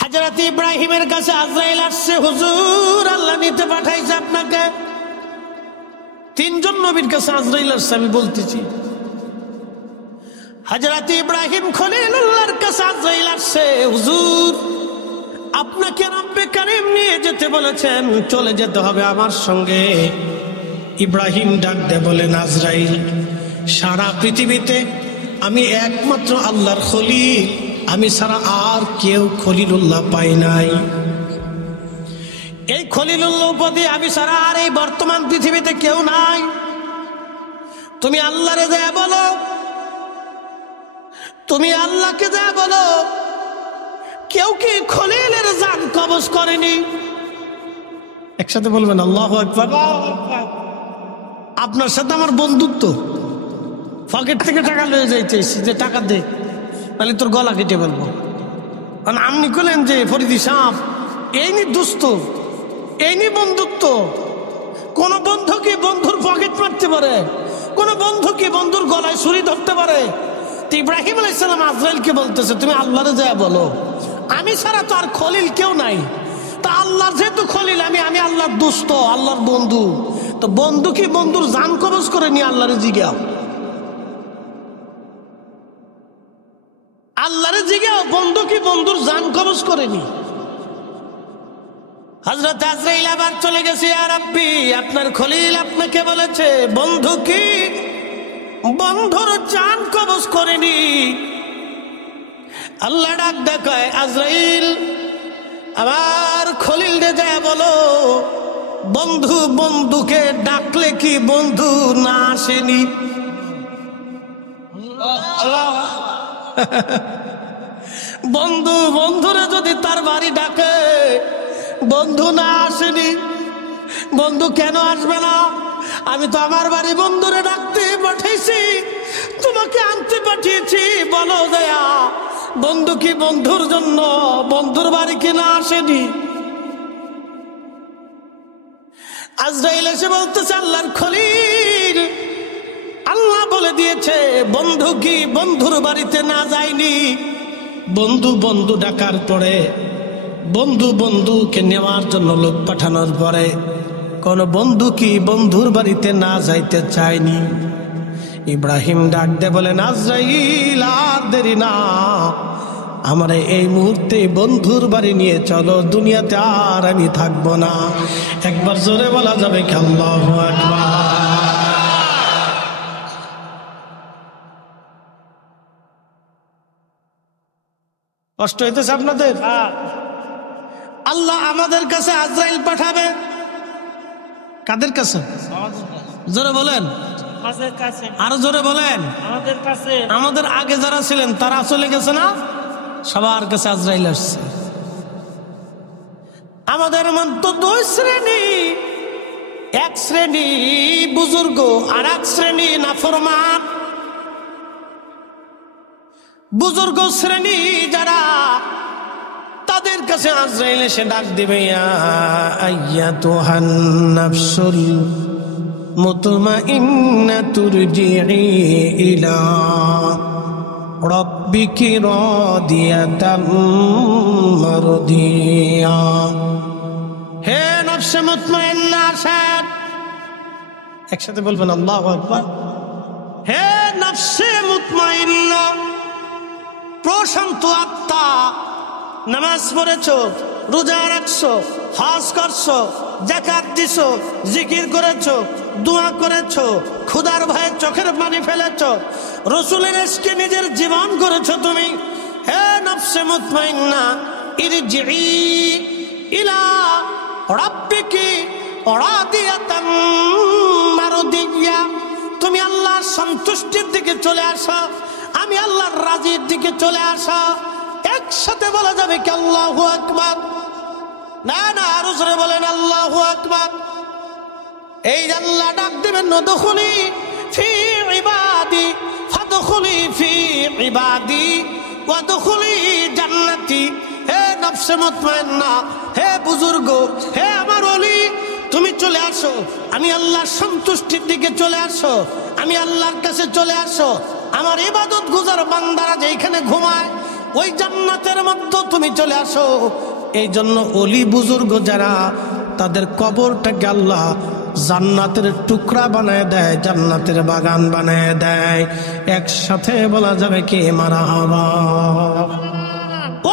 হযরত ইব্রাহিমের কাছে আজরাইল আসছে, হুজুর আল্লাহ নিতে পাঠাইছে আপনাকে। তিনজন নবীর কাছে আজরাইল আসছে, আমি বলতেছি। হযরত ইব্রাহিম খলিলুল্লাহর কাছে আজরাইল আসছে, হুজুর আপনাকে রব্বে কারীম নিয়ে যেতে বলেছেন, চলে যেতে হবে আমার সঙ্গে। ইব্রাহিম ডাক দিয়ে বলেন, আজরাইল, সারা পৃথিবীতে আমি একমাত্র আল্লাহর খলিল, আমি ছাড়া আর কেউ খলিলুল্লাহ পাই নাই। এই খলিলুল্লাহ উপাধি আমি ছাড়া আর এই বর্তমান পৃথিবীতে কেউ নাই। তুমি আল্লাহরে যা বলো, তুমি আল্লাহকে যা বলো, কেউ কি খলিলের জান কবজ করেনি? একসাথে বলবেন আল্লাহু আকবার। আপনার সাথে আমার বন্ধুত্ব, পকেট থেকে টাকা লয়ে যাইতেছি যে টাকা দে, তাহলে তোর গলা কেটে বলবো। কারণ আপনি বলেন যে ফরিদি সাহেব, এই নি দুস্থ, এই নি বন্ধুত্ব। কোন বন্ধু কি বন্ধুর পকেট মারতে পারে? কোন বন্ধু কি বন্ধুর গলায় ছুরি ধরতে পারে? তো ইব্রাহিম আলাইহিস সালাম আজরাইলকে বলতেছে, তুমি আল্লাহরে যা বলো, আমি ছাড়া তো আর খলিল কেউ নাই। তা আল্লাহর যেহেতু খলিল, আমি আল্লাহর দুস্থ, আল্লাহর বন্ধু। তো বন্ধু কি বন্ধুর জান কবজ করে নি? আল্লাহরে জিজ্ঞাও, আল্লাহরে জিজ্ঞাও, বন্ধু কি বন্ধুর জান কবজ করেনি? হযরত আজরাইল আবার চলে গেছে, ইয়া রাব্বি, আপনার খলিল আপনাকে বলেছে বন্ধু কি বন্ধুর জান কবজ করেনি। আল্লাহ ডাক দেখায়, আজরাইল আমার খলিল রে যায় বলো, বন্ধু বন্ধুকে ডাকলে কি বন্ধু না আসেনি? বন্ধু বন্ধুরে যদি তার বাড়ি ডাকে, বন্ধু না আসেনি? বন্ধু কেন আসবে না? আমি তো আমার বাড়ি বন্ধুরে ডাকতে পাঠিয়েছি, তোমাকে আনতে পাঠিয়েছি, বলো দয়া বন্ধু কি বন্ধুর জন্য বন্ধুর বাড়ি কি না আসেনি? আজরাইল এসে বলতেছে, আল্লাহর খলিল, আল্লাহ বলে দিয়েছে বন্ধু কি বন্ধুর বাড়িতে না যায়নি। বন্ধু বন্ধু ডাকার পরে, বন্ধু বন্ধুকে নেওয়ার জন্য লোক পাঠানোর পরে কোন বন্ধু কি বন্ধুর বাড়িতে না যাইতে চায়নি। ইব্রাহিম ডাক দে বলেন, আজরাইল আর দেরি না, আমার এই মুহূর্তে বন্ধুর বাড়ি নিয়ে চলো, দুনিয়াতে আর আমি থাকবো না। একবার জোরে বলা যাবে কি আল্লাহু আকবার? কষ্ট হইতেছে আপনাদের? আল্লাহ আমাদের কাছে আজরাইল পাঠাবে। কাদের কাছে? জোরে বলেন, আরো জোরে বলেন। আমাদের আগে যারা ছিলেন তারা চলে গেছে না? সবার কাছে আজরাইল আসছে। আমাদের মধ্যে দুই শ্রেণী, এক শ্রেণী বুজুর্গ আর এক শ্রেণী নাফরমান। বুজুর্গ শ্রেণী যারা, তাদের কাছে আজরাইল এসে ডাক দিবে, ইয়া আইয়াতুহান নাফসুল মুতমাইন্নাতু রজিই ইলা রাব্বিকি রাদিয়াতাম মারদিয়া। হে নফসে মুতমাইন্না, একসাথে বলবেন আল্লাহু আকবার। হে নফসে মুতমাইন্না, প্রশান্ত আত্মা, নামাজ পড়েছো, রোজা রাখছো, হজ করছো, যাকাত দিছো, জিকির করেছো, দোয়া করেছো, ক্ষুধার ভয়ে চোখের পানি ফেলেছো, রাসূলের ইশকে নিজের জীবন করেছো তুমি। হে নফসে মুতমাইন্না, ইরজিই ইলা রাব্বিকি রাদিয়াতাম মারদিয়া। তুমি আল্লাহর সন্তুষ্টির দিকে চলে আসো, আমি আল্লাহর রাজির দিকে চলে আসো। একসাথে বলা যাবে কি আল্লাহু আকবার? না না, আরো জোরে বলেন আল্লাহু আকবার। এই আল্লাহ ডাক দিবেন, নদখুলি ফি ইবাদি ফাদখুলি ফি ইবাদি ওয়াদখুলি জান্নাতি। হে নফসে মুতমাইন্না, হে বুজুর্গ, হে আমার ওলি, তুমি চলে আসো, আমি আল্লাহর সন্তুষ্টির দিকে চলে আসো, আমি আল্লাহর কাছে চলে আসো। আমার ইবাদত গুজার বান্দারা যেখানে ঘুমায় ওই জান্নাতের মধ্যে তুমি চলে আসো। এই জন্য অলি বুজুর্গ যারা, তাদের কবরটাকে আল্লাহ জান্নাতের টুকরা বানায় দেয়, জান্নাতের বাগান বানায় দেয়। একসাথে বলা যাবে কি মারহাবা।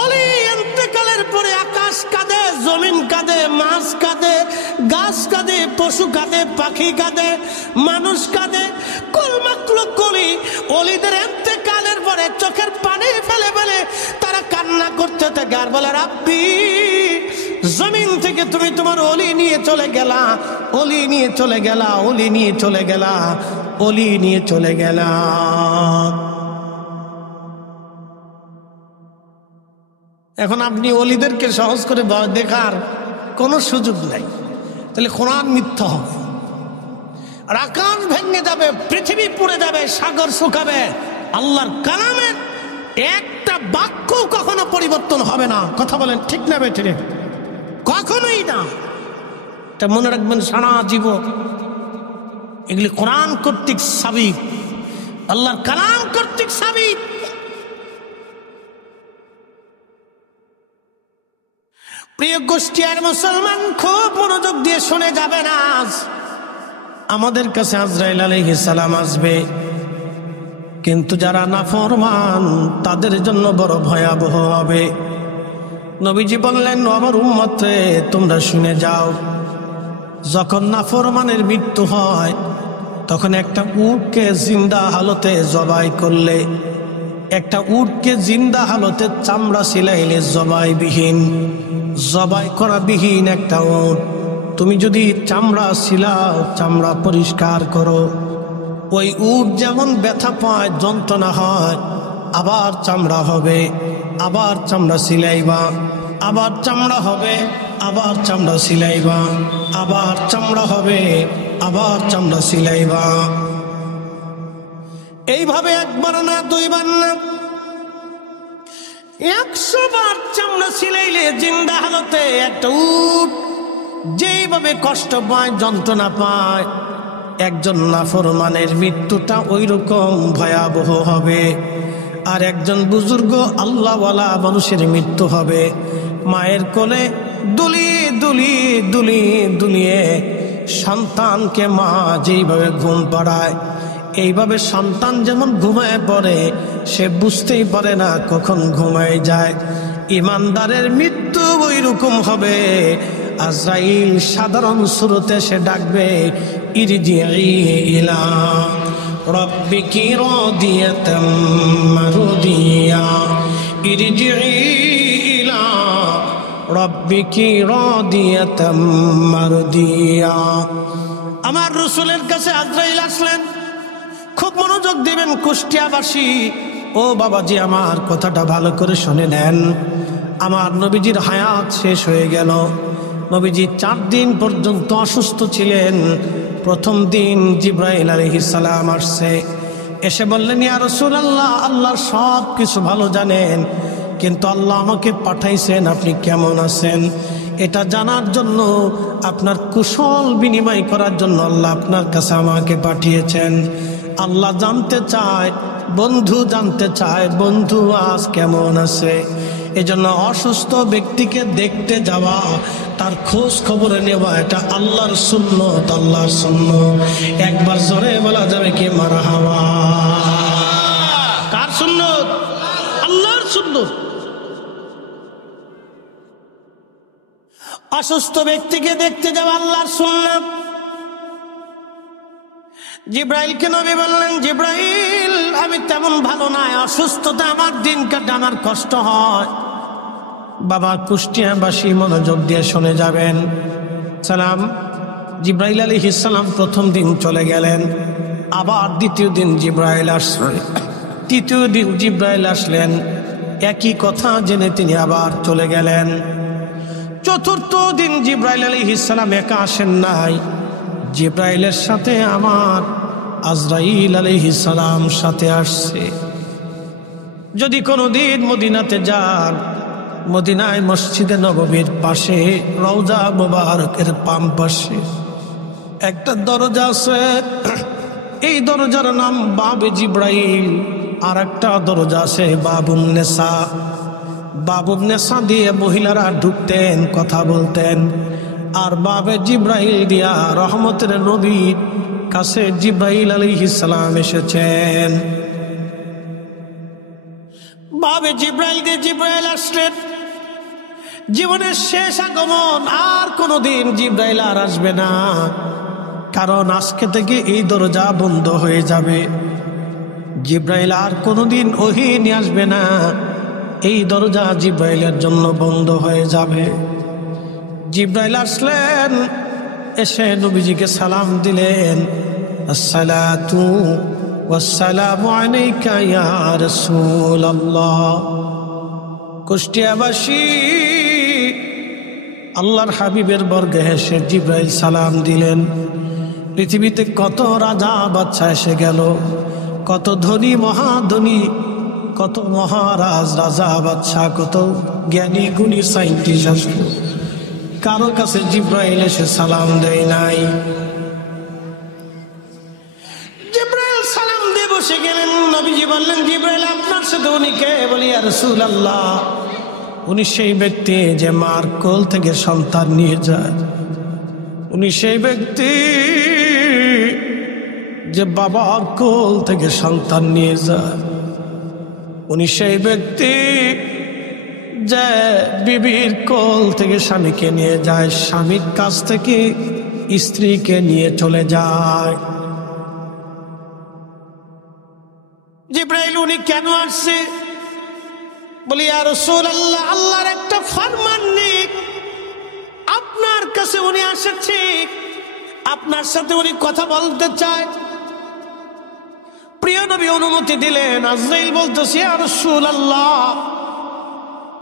অলি ইন্তেকালের পরে আকাশ কাঁদে, জমিন কাঁদে, মাছ কাঁদে, গাছ কাঁদে, পশু কাঁদে, পাখি কাঁদে, মানুষ কাঁদে, কুল মাখলুক কলি অলিদের ইন্তেকালের পরে চোখের পানি ফেলে ফেলে তারা কান্না করতে থাকে আর বলে, রাব্বি জমিন থেকে তুমি তোমার অলি নিয়ে চলে গেলা, অলি নিয়ে চলে গেলা, অলি নিয়ে চলে গেলা, অলি নিয়ে চলে গেলা। এখন আপনি অলিদেরকে সহজ করে দেখার কোনো সুযোগ নাই, তাহলে কোরআন মিথ্যা হবে, আর আকাশ ভেঙে যাবে, পৃথিবী পুড়ে যাবে, সাগর শুকাবে, আল্লাহর কালামের একটা বাক্য কখনো পরিবর্তন হবে না। কথা বলেন ঠিক না বেঠিক? কখনোই না। এটা মনে রাখবেন সারা জীবন। এগুলি কোরআন কর্তৃক সাবিত, আল্লাহর কালাম কর্তৃক সাবিত। প্রিয় গোষ্ঠী আর মুসলমান, খুব মনোযোগ দিয়ে শুনে যাবেন। আজ আমাদের কাছে আজরাইল আলাইহিস সালাম আসবে, কিন্তু যারা নাফরমান তাদের জন্য বড় ভয়াবহ হবে। নবীজি বললেন, আমার উম্মতে তোমরা শুনে যাও, যখন নাফরমানের মৃত্যু হয় তখন একটা উটকে জিন্দা হালতে জবাই করলে, একটা উটকে জিন্দা হালতে চামড়া ছিলাইলে, জবাই করা বিহীন একটা উট, তুমি যদি চামড়া ছিলাও, চামড়া পরিষ্কার করো, ওই উট যেমন ব্যথা পায়, যন্ত্রণা হয়, আবার চামড়া হবে, আবার চামড়া সিলাইবা, আবার চামড়া হবে, আবার চামড়া সিলাইবা, আবার চামড়া হবে, আবার চামড়া সিলাইবা। এইভাবে একবার না, দুইবার না, 100 বার চামড়া সিলাইলে জিন্দা হালতে একটা উট যেইভাবে কষ্ট পায়, যন্ত্রণা পায়, একজন নাফরমানের মৃত্যুটা ওই রকম ভয়াবহ হবে। আর একজন বুজুর্গ আল্লাহওয়ালা মানুষের মৃত্যু হবে মায়ের কোলে দুলিয়ে দুলিয়ে দুলিয়ে দুলিয়ে। সন্তানকে মা যেইভাবে ঘুম পাড়ায়, এইভাবে সন্তান যেমন ঘুমায় পড়ে, সে বুঝতেই পারে না কখন ঘুমায় যায়। ইমানদারের মৃত্যু ওই রকম হবে। আজরাইল সাধারণ সুরতে সে ডাকবে, ইরজিই ইলা রাব্বিকি রাদিয়াতাম মারদিয়া, ইরজিই ইলা রাব্বিকি রাদিয়াতাম মারদিয়া। আমার রাসূলের কাছে আজরাইল আসলেন, খুব মনোযোগ দিবেন কুষ্টিয়াবাসী। ও বাবাজি, আমার কথাটা ভালো করে শুনে নেন। আমার নবীজির হায়াত শেষ হয়ে গেল। নবীজি 4 দিন পর্যন্ত অসুস্থ ছিলেন। প্রথম দিন জিবরাইল আলাইহিস সালাম আসছে, এসে বললেন, ইয়া রাসূলুল্লাহ, আল্লাহর সব কিছু ভালো জানেন, কিন্তু আল্লাহ আমাকে পাঠাইছেন আপনি কেমন আছেন এটা জানার জন্য, আপনার কুশল বিনিময় করার জন্য আল্লাহ আপনার কাছে আমাকে পাঠিয়েছেন। আল্লাহ জানতে চায়, বন্ধু জানতে চায়, বন্ধু আজ কেমন আছে। এজন্য অসুস্থ ব্যক্তিকে দেখতে যাওয়া, তার খোঁজ খবরে নেওয়া, এটা আল্লাহর সুন্নত, আল্লাহর সুন্নত। একবার জোরে বলা যাবে কি মারহাবা? কার সুন্নত? আল্লাহর সুন্নত। অসুস্থ ব্যক্তিকে দেখতে যাওয়া আল্লাহর সুন্নাত। জিব্রাইলকে নবী বললেন, জিব্রাইল, আমি তেমন ভালো নাই, অসুস্থতা আমার দিন কাটে, আমার কষ্ট হয়। বাবা কুষ্টিয়াবাসী মনোযোগ দিয়ে শুনে যাবেন। সালাম, জিব্রাইল আলাইহিস সালাম প্রথম দিন চলে গেলেন, আবার দ্বিতীয় দিন জিব্রাইল আসলেন, তৃতীয় দিন জিব্রাইল আসলেন, একই কথা জেনে তিনি আবার চলে গেলেন। চতুর্থ দিন জিব্রাইল আলাইহিস সালাম একা আসেন নাই, জিব্রাইলের সাথে আমার আজরাইল আলাইহিস সালাম সাথে আসছে। যদি কোনোদিন মদিনাতে যান, মদিনায় মসজিদে নববীর পাশে রওজা মুবারকের বাম পাশে একটা দরজা আছে, এই দরজার নাম বাবে জিব্রাইল। আর একটা দরজা আছে বাবুন নেসা, বাবুবনেসা দিয়ে মহিলারা ঢুকতেন, কথা বলতেন, আর বাবে জিব্রাইল দিয়া রহমতের নবীর কাছে জিব্রাইল আলাইহিস সালাম এসেছেন। বাবে জিব্রাইল দিয়ে জিব্রাইল আসলেন, জীবনের শেষ আগমন, আর কোনোদিন জিব্রাইল আর আসবে না, কারণ আজকে থেকে এই দরজা বন্ধ হয়ে যাবে। জিব্রাইল আর কোনোদিন ওহী নিয়ে আসবে না, এই দরজা জিব্রাইলের জন্য বন্ধ হয়ে যাবে। জিব্রাইল আসলেন, এসে নবীজিকে সালাম দিলেন, আসসালাতু ওয়াসসালামু আলাইকা ইয়া রাসূলুল্লাহ। কুষ্টিয়াবাসী আল্লাহর হাবিবের বর্গে হেসে জিব্রাইল সালাম দিলেন। পৃথিবীতে কত রাজা বাদশা এসে গেল, কত ধনী মহাধনী, কত মহারাজ রাজা বাদশা, কত জ্ঞানী গুণী সাইন্টিস্ট আসলো, কারো কাছে জিব্রাইল এসে সালাম দেয় নাই। জিব্রাইল সালাম দিয়ে বসে গেলেন। নবীজি বললেন, জিব্রাইল আপনার সাথে উনি কে? বলি, ইয়া রাসূলুল্লাহ, উনি সেই ব্যক্তি যে মার কোল থেকে সন্তান নিয়ে যায়, উনি সেই ব্যক্তি যে বাবার কোল থেকে সন্তান নিয়ে যায়, উনি সেই ব্যক্তি যে বিবির কোল থেকে স্বামীকে নিয়ে যায়, স্বামীর কাছ থেকে স্ত্রীকে নিয়ে চলে যায়। জিব্রাইল উনি কেন আসছে? বলি, ইয়া রাসূলুল্লাহ, আল্লাহর একটা ফরমান নেই, আপনার কাছে উনি আসছে, আপনার সাথে উনি কথা বলতে চায়। প্রিয় নবী অনুমতি দিলেন। আজরাইল বলতেছে, ইয়া রাসূলুল্লাহ,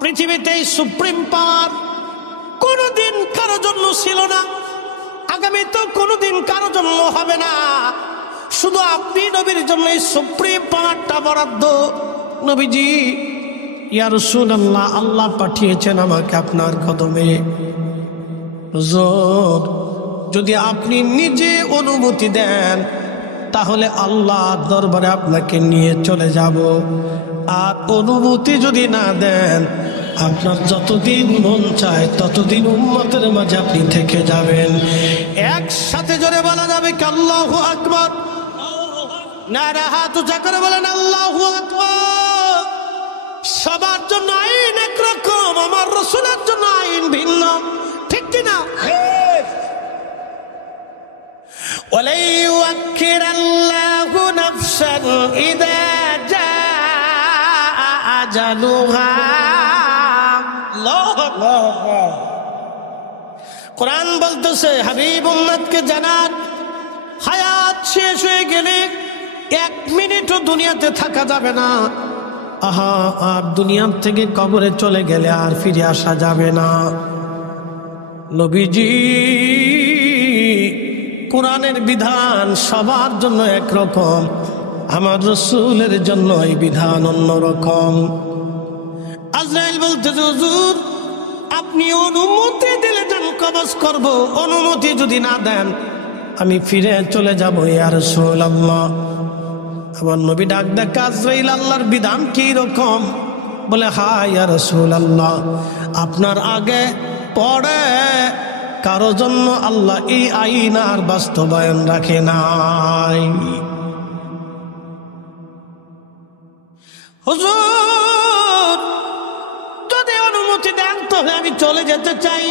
পৃথিবীতে সুপ্রিম পাওয়ার কোনোদিন কারো জন্য ছিল না, আগামী তো কোনোদিন কারো জন্য হবে না, শুধু আপনি নবীর জন্য এই সুপ্রিম পাওয়ারটা বরাদ্দ। নবীজি, ইয়া রাসূলুল্লাহ, আল্লাহ পাঠিয়েছেন আমাকে আপনার কদমে। হুজুর, যদি আপনি নিজে অনুমতি দেন তাহলে আল্লাহর দরবারে আপনাকে নিয়ে চলে যাব, আর অনুমতি যদি না দেন, আপনার যতদিন মন চায় ততদিন উম্মতের মাঝে আপনি থেকে যাবেন। একসাথে জোরে বলা যাবে কি আল্লাহু আকবার? নারা হাত উঁচা করে বলেন আল্লাহু আকবার। সবার জন্য আইন একরকম, আমার রাসূলের জন্য আইন ভিন্ন, ঠিক কিনা? وَلَن يُؤَخِّرَ اللَّهُ نَفْسًا إِذَا جَاءَ أَجَلُهَا। কোরআন বলতেছে, হাবিব উম্মতকে জানান, হায়াত শেষ হয়ে গেলে 1 মিনিটও দুনিয়াতে থাকা যাবে না। আহা, আর দুনিয়ার থেকে কবরে চলে গেলে আর ফিরে আসা যাবে না। নবীজি কোরআনের বিধান সবার জন্য একরকম, আমার রাসূলের জন্য এই বিধান অন্যরকম। আজরাইল বলতেছে, হুজুর, আপনি অনুমতি দিলে যান কবজ করব, অনুমতি যদি না দেন আমি ফিরে চলে যাব ইয়া রাসূলুল্লাহ। আমার নবী ডাক দেখ, আজরাইল, আল্লাহর বিধান কি রকম? বলে, হ্যাঁ ইয়া রাসূলুল্লাহ, আপনার আগে পড়ে কারো জন্য আল্লাহ এই আইন আর বাস্তবায়ন রাখে নাই। হুজুর, যদি অনুমতি দেন তাহলে আমি চলে যেতে চাই।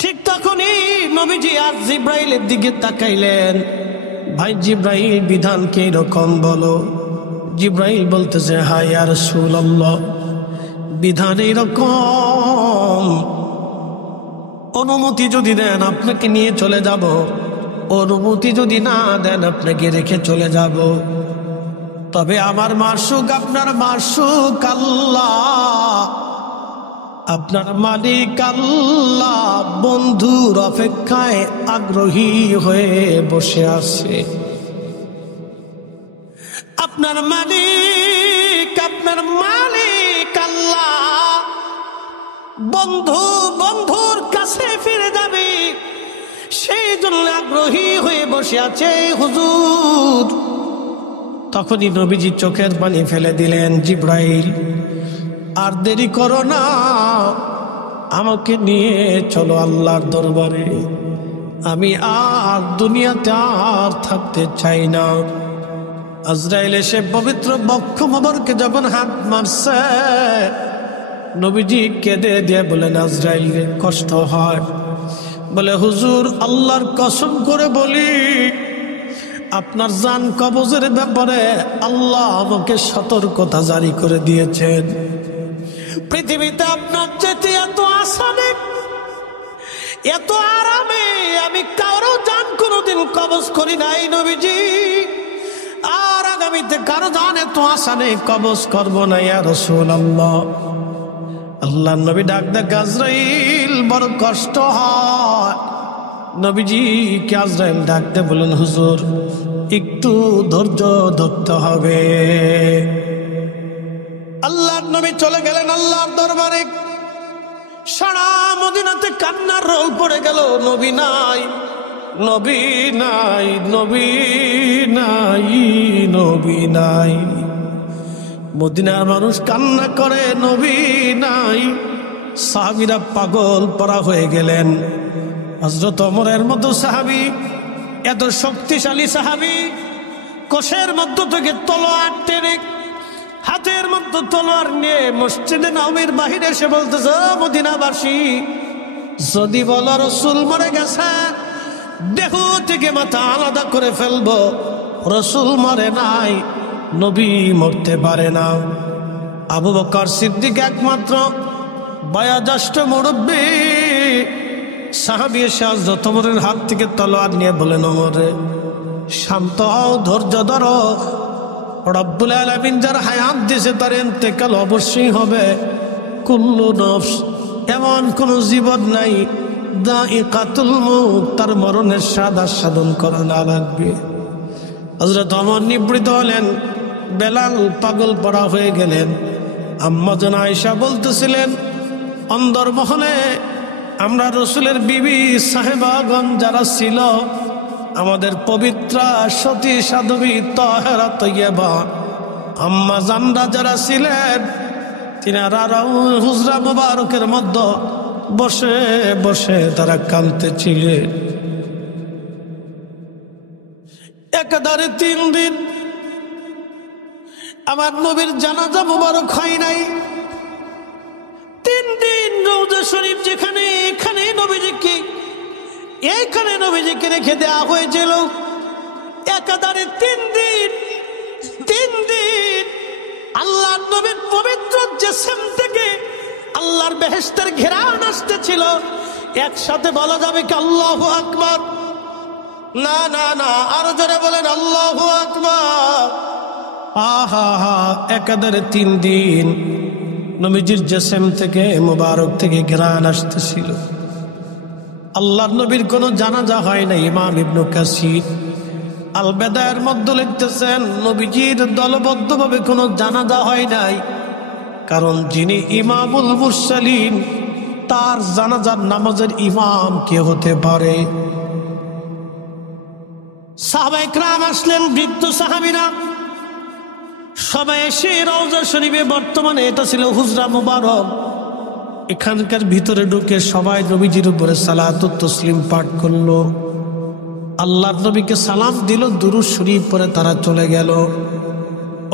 ঠিক তখনই নবীজি আর জিব্রাইলের দিকে তাকাইলেন। ভাই জিব্রাইল, বিধান কি রকম বলো? জিব্রাইল বলতেছে, হ্যাঁ ইয়া রাসূলুল্লাহ, বিধান এরকম, অনুমতি যদি দেন আপনাকে নিয়ে চলে যাব, অনুমতি যদি না দেন আপনাকে রেখে চলে যাব। তবে আমার মাশুক, আপনার মাশুক আল্লাহ, আপনার মালিক আল্লাহ বন্ধুর অপেক্ষায় আগ্রহী হয়ে বসে আছে। আপনার মালিক আল্লাহ বন্ধুর কাছে ফিরে যাবে, সেই জন্য আগ্রহী হয়ে বসে আছে হুজুর। তখনই নবীজি চোখের পানি ফেলে দিলেন। জিব্রাইল আর দেরি করো না, আমাকে নিয়ে চলো আল্লাহর দরবারে, আমি আর দুনিয়াতে আর থাকতে চাই না। আজরাইল এসে পবিত্র বক্ষ মোবারকে যখন হাত মারছে, নবীজি কেঁদে দিয়ে বলেন, আজরাইল কষ্ট হয়? বলে, হুজুর আল্লাহর কসম করে বলি, আপনার জান কবজের ব্যাপারে আল্লাহ আমাকে সতর্কতা জারি করে দিয়েছেন। পৃথিবীতে আপনার যেতে এত আসানে, এত আরামে আমি কারো জান কোনোদিন কবজ করি নাই নবীজি, আর আগামীতে কারো জান এত আসানে কবজ করব না ইয়া রাসূলুল্লাহ। আল্লাহ নবী ডাক দেয়, আজরাইল বড় কষ্ট হয়। নবীজি কে আজরাইল ডাকতে বলেন, হুজুর একটু ধৈর্য ধরতে হবে। আল্লাহর নবী চলে গেলেন আল্লাহর দরবারে। সারা মদিনাতে কান্নার রোল পড়ে গেল, নবী নাই, নবী নাই, নবী নাই, নবী নাই। মদিনার মানুষ কান্না করে, নবী নাই। সাহাবীরা পাগল পরা হয়ে গেলেন। হযরত ওমরের মতো সাহাবী, এত শক্তিশালী সাহাবী, কোষের মধ্য থেকে তলোয়ার টেনে, হাতের মধ্যে তলোয়ার নিয়ে মসজিদে নববীর বাহিরে এসে বলতেছে, মদিনাবাসী, যদি বলো রাসূল মরে গেছে, দেহ থেকে মাথা আলাদা করে ফেলবো। রাসূল মরে নাই, নবী মরতে পারে না। আবু বকর সিদ্দিক একমাত্র বয়োজ্যেষ্ঠ মুরব্বী সাহাবী এসে হযরত ওমরের হাত থেকে তলোয়ার নিয়ে বলেন, ওমরে শান্ত হও, ধৈর্য ধরো, রব্বুল আলামিন যার হায়াত দিয়েছে তার ইন্তেকাল অবশ্যই হবে। কুল্লু নফস, এমন কোন জীবন নাই, দাইকাতুল মউত, তার মরণের স্বাদ আস্বাদন করা না লাগবে। হযরত ওমর নিবৃত হলেন, বেলাল পাগল পড়া হয়ে গেলেন। আম্মা জান আয়েশা বলতেছিলেন, অন্দরমহলে আমরা রাসূলের বিবি সাহেবাগণ যারা ছিল, আমাদের পবিত্রা সতী সাধবী তাহেরা তৈয়বা আম্মা জানরা যারা ছিলেন, তিনারা হুজরা মুবারকের মধ্যে বসে বসে তারা কাঁদতেছিলেন। একাধারে 3 দিন আমার নবীর জানাজা মুবারক হয় নাই। 3 দিন রওজা শরীফ যেখানে, এখানে নবীজিকে, এইখানে নবীজিকে রেখে দেওয়া হয়েছিল। একাধারে 3 দিন আল্লাহর নবীর পবিত্র জিসম থেকে আল্লাহর বেহেশতের ঘেরান আসতেছিল। একসাথে বলা যাবে কি আল্লাহু আকবার? না না না, আরো জোরে বলেন আল্লাহু আকবার। আহা হা, একাধারে 3 দিন নবীজির জিসম থেকে, মুবারক থেকে ঘেরান আসতেছিল। আল্লাহর নবীর কোনো জানাজা হয় না। ইমাম ইবনে কাসির আল বেদায়ের মধ্যে লিখতেছেন, নবীজির দলবদ্ধভাবে কোনো জানাজা হয় নাই, কারণ যিনি ইমামুল মুরসালিন, তার জানাজার নামাজের ইমাম কে হতে পারে? সাহাবায়ে কেরাম আসলেন, বৃদ্ধ সাহাবীরা সবাই এসে রওজা শরীফে, বর্তমানে এটা ছিল হুজরা মুবারক, এখানকার ভিতরে ঢুকে সবাই নবীজির উপরে সালাতুত তাসলিম পাঠ করলো। আল্লাহর নবীকে সালাম দিল, দুরূদ শরীফ পড়ে তারা চলে গেল।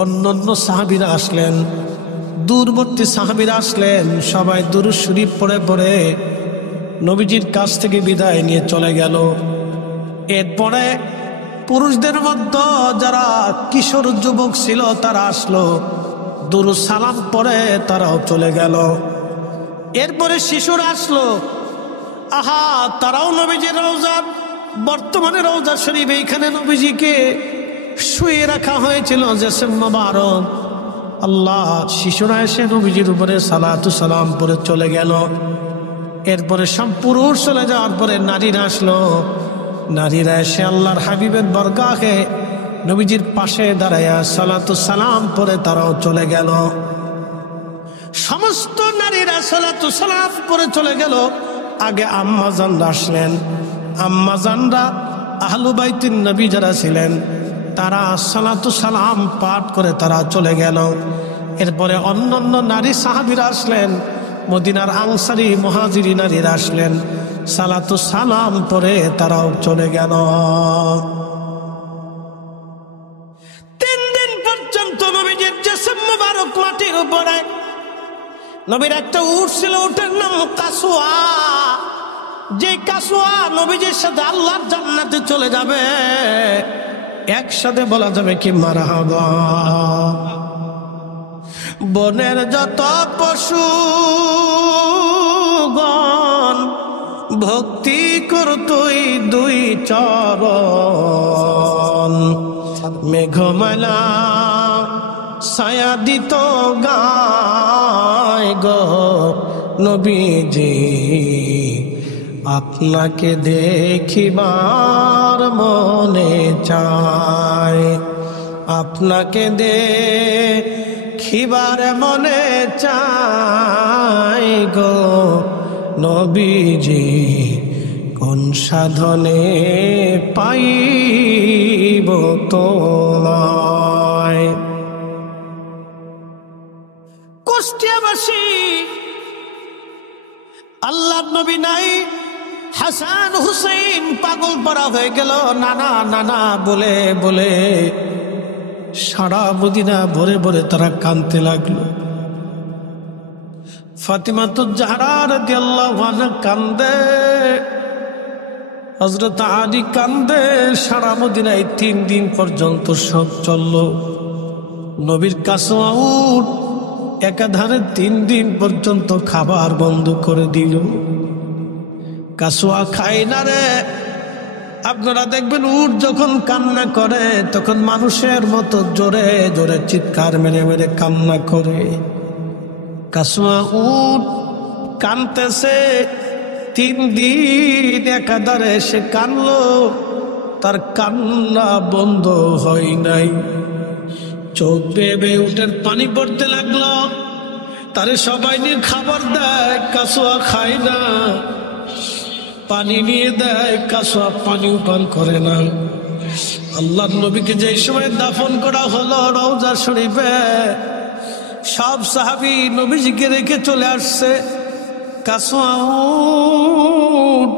অন্যান্য সাহাবীরা আসলেন, দূরবর্তী সাহাবীরা আসলেন, সবাই দুরূদ শরীফ পড়ে পড়ে নবীজির কাছ থেকে বিদায় নিয়ে চলে গেল। এরপরে পুরুষদের মধ্যে যারা কিশোর যুবক ছিল তারা আসলো, দুরূদ সালাম পড়ে তারাও চলে গেল। এরপরে শিশুরা আসলো, আহা, তারাও নবীজির রওজা, বর্তমানে রওজা শরীফ, এইখানে নবীজিকে শুয়ে রাখা হয়েছিল জিসম মুবারক। আল্লাহ, শিশুরা এসে নবীজির উপরে সালাতু সালাম পড়ে চলে গেল। এরপরে সব পুরুষ চলে যাওয়ার পরে নারীরা আসলো। নারীরা এসে আল্লাহর হাবিবের বরগাহে নবীজির পাশে দাঁড়ায়া সালাতু সালাম পড়ে তারাও চলে গেল। সমস্ত নারীরা সালাতু সালাম পড়ে চলে গেল। আগে আম্মা জানরা আসলেন। আম্মা জানরা আহলু বাইতিন নবী যারা ছিলেন, তারা সালাতু সালাম পাঠ করে তারা চলে গেল। এরপরে অন্যান্য নারী সাহাবীরা আসলেন, মদিনার আনসারী মুহাজিরি নারীরা আসলেন, সালাতু সালাম পরে তারাও চলে গেল। 3 দিন পর্যন্ত নবীজির জিসম মুবারক মাটির উপরে। নবীর একটা উট ছিল, উটের নাম কাসওয়া। যে কাসওয়া নবীজির সাথে আল্লাহর জান্নাতে চলে যাবে, একসাথে বলা যাবে কি মারহাবা। বনের যত পশুগণ ভক্তি করতই 2 চরণ, মেঘমালা ছায়া দিত গায় গো নবীজি, আপনাকে দেখিবার মনে চায়, আপনাকে দেখিবার মনে চায় গো নবীজি, কোন সাধনে পাইব তোমায়। কুষ্টিয়াবাসী আল্লাহর নবী নাই, হাসান হুসেইন পাগল পড়া হয়ে গেল, নানা নানা বলে বলে সারা মদিনা ভরে ভরে তারা কাঁদতে লাগলো। ফাতিমাতুজ জাহরা রাদিয়াল্লাহু আনহা কান্দে, হযরত আলী কান্দে, সারা মদিনায় 3 দিন পর্যন্ত সব চলল। নবীর কাসওয়া উট একাধারে 3 দিন পর্যন্ত খাবার বন্ধ করে দিল। কাসওয়া খায় না রে। আপনারা দেখবেন উট যখন কান্না করে তখন মানুষের মতো জোরে জোরে চিৎকার মেরে মেরে কান্না করে। কাসওয়া উট কানতেছে, 3 দিন একাধারে সে কানলো, তার কান্না বন্ধ হয় নাই। চোখ বেয়ে উটের পানি পড়তে লাগলো। তারে সবাই নিয়ে খাবার দেয়, কাসওয়া খায় না। পানি নিয়ে দেয়, কাসওয়া পানিও পান করে না। আল্লাহর নবীকে যে সময় দাফন করা হলো রওজা শরীফে, সব সাহাবী নবীজিকে রেখে চলে আসছে। কাসওয়া উট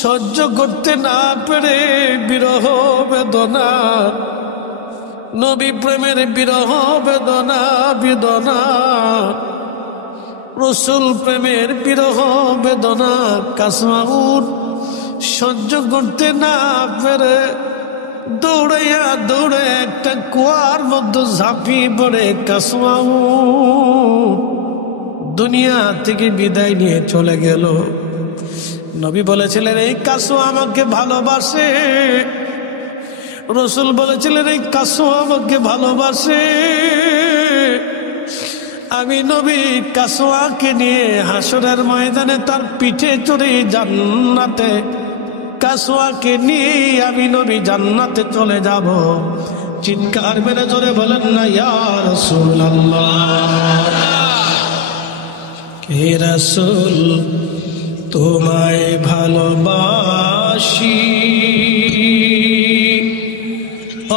সহ্য করতে না পেরে বিরহ বেদনা, নবী প্রেমের বিরহ বেদনা, বেদনা রসুল প্রেমের বিরহ বেদনা, কাসওয়া উট সহ্য করতে না পেরে দৌড়াইয়া দৌড়ে একটা কুয়ার মধ্যে ঝাঁপিয়ে পড়ে কাসওয়া উট দুনিয়া থেকে বিদায় নিয়ে চলে গেল। নবী বলেছিলেন এই কাসওয়া আমাকে ভালোবাসে। রসুল বলেছিলেন এই কাসওয়া আমাকে ভালোবাসে। আমি নবী কাসওয়াকে নিয়ে হাসরের ময়দানে তার পিঠে চড়ে জান্নাতে, কাসওয়াকে নিয়ে আমি নবী জান্নাতে চলে যাব। চিৎকার মেরে জোরে বলেন না ইয়া রাসূলুল্লাহ। হে রাসূল তোমায় ভালোবাসি,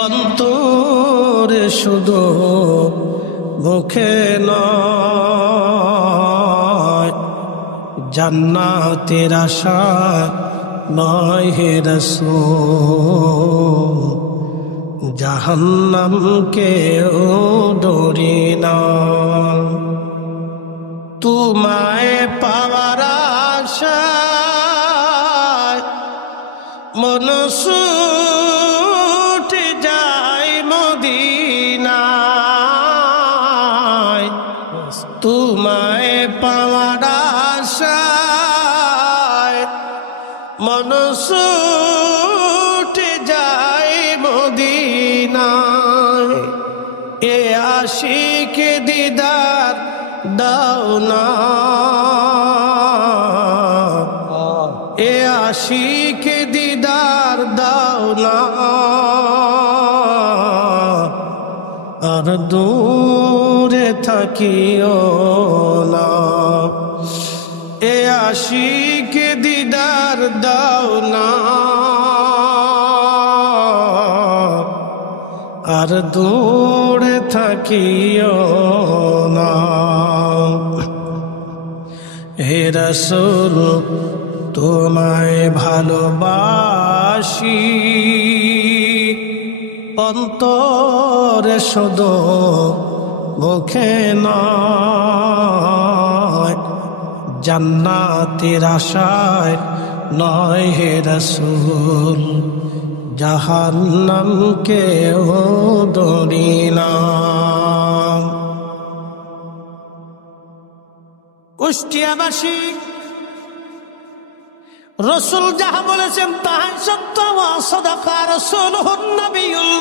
অন্তরে শুধু মুখে নয়, জান্নাতের আশা নয় হে রাসূল, জাহান্নামকেও ডরি না। তোমায় পাওয়ার আশায় মন ছুটে যায় মদিনায়, তোমায় পাওয়ার আশায় মন ছুটে যায় মদিনায়। এ আশিক দিদার দাও না, এ আশিক দিদার দাও না, আর দূরে থাকিও না। এ আশিক দিদার দাও না, আর দূরে থাকিও না। হে রাসূল তোমায় ভালোবাসি, অন্তরে শুধু মুখে নয়, জান্নাতের আশায় নয় হে রাসূল, জাহান্নামকেও ডরি না। কুষ্টিয়াবাসী রসুল যাহা বলেছেন তাহাই সত্য। ওয়া সাদাকা রাসূলুহুন নবিয়ুল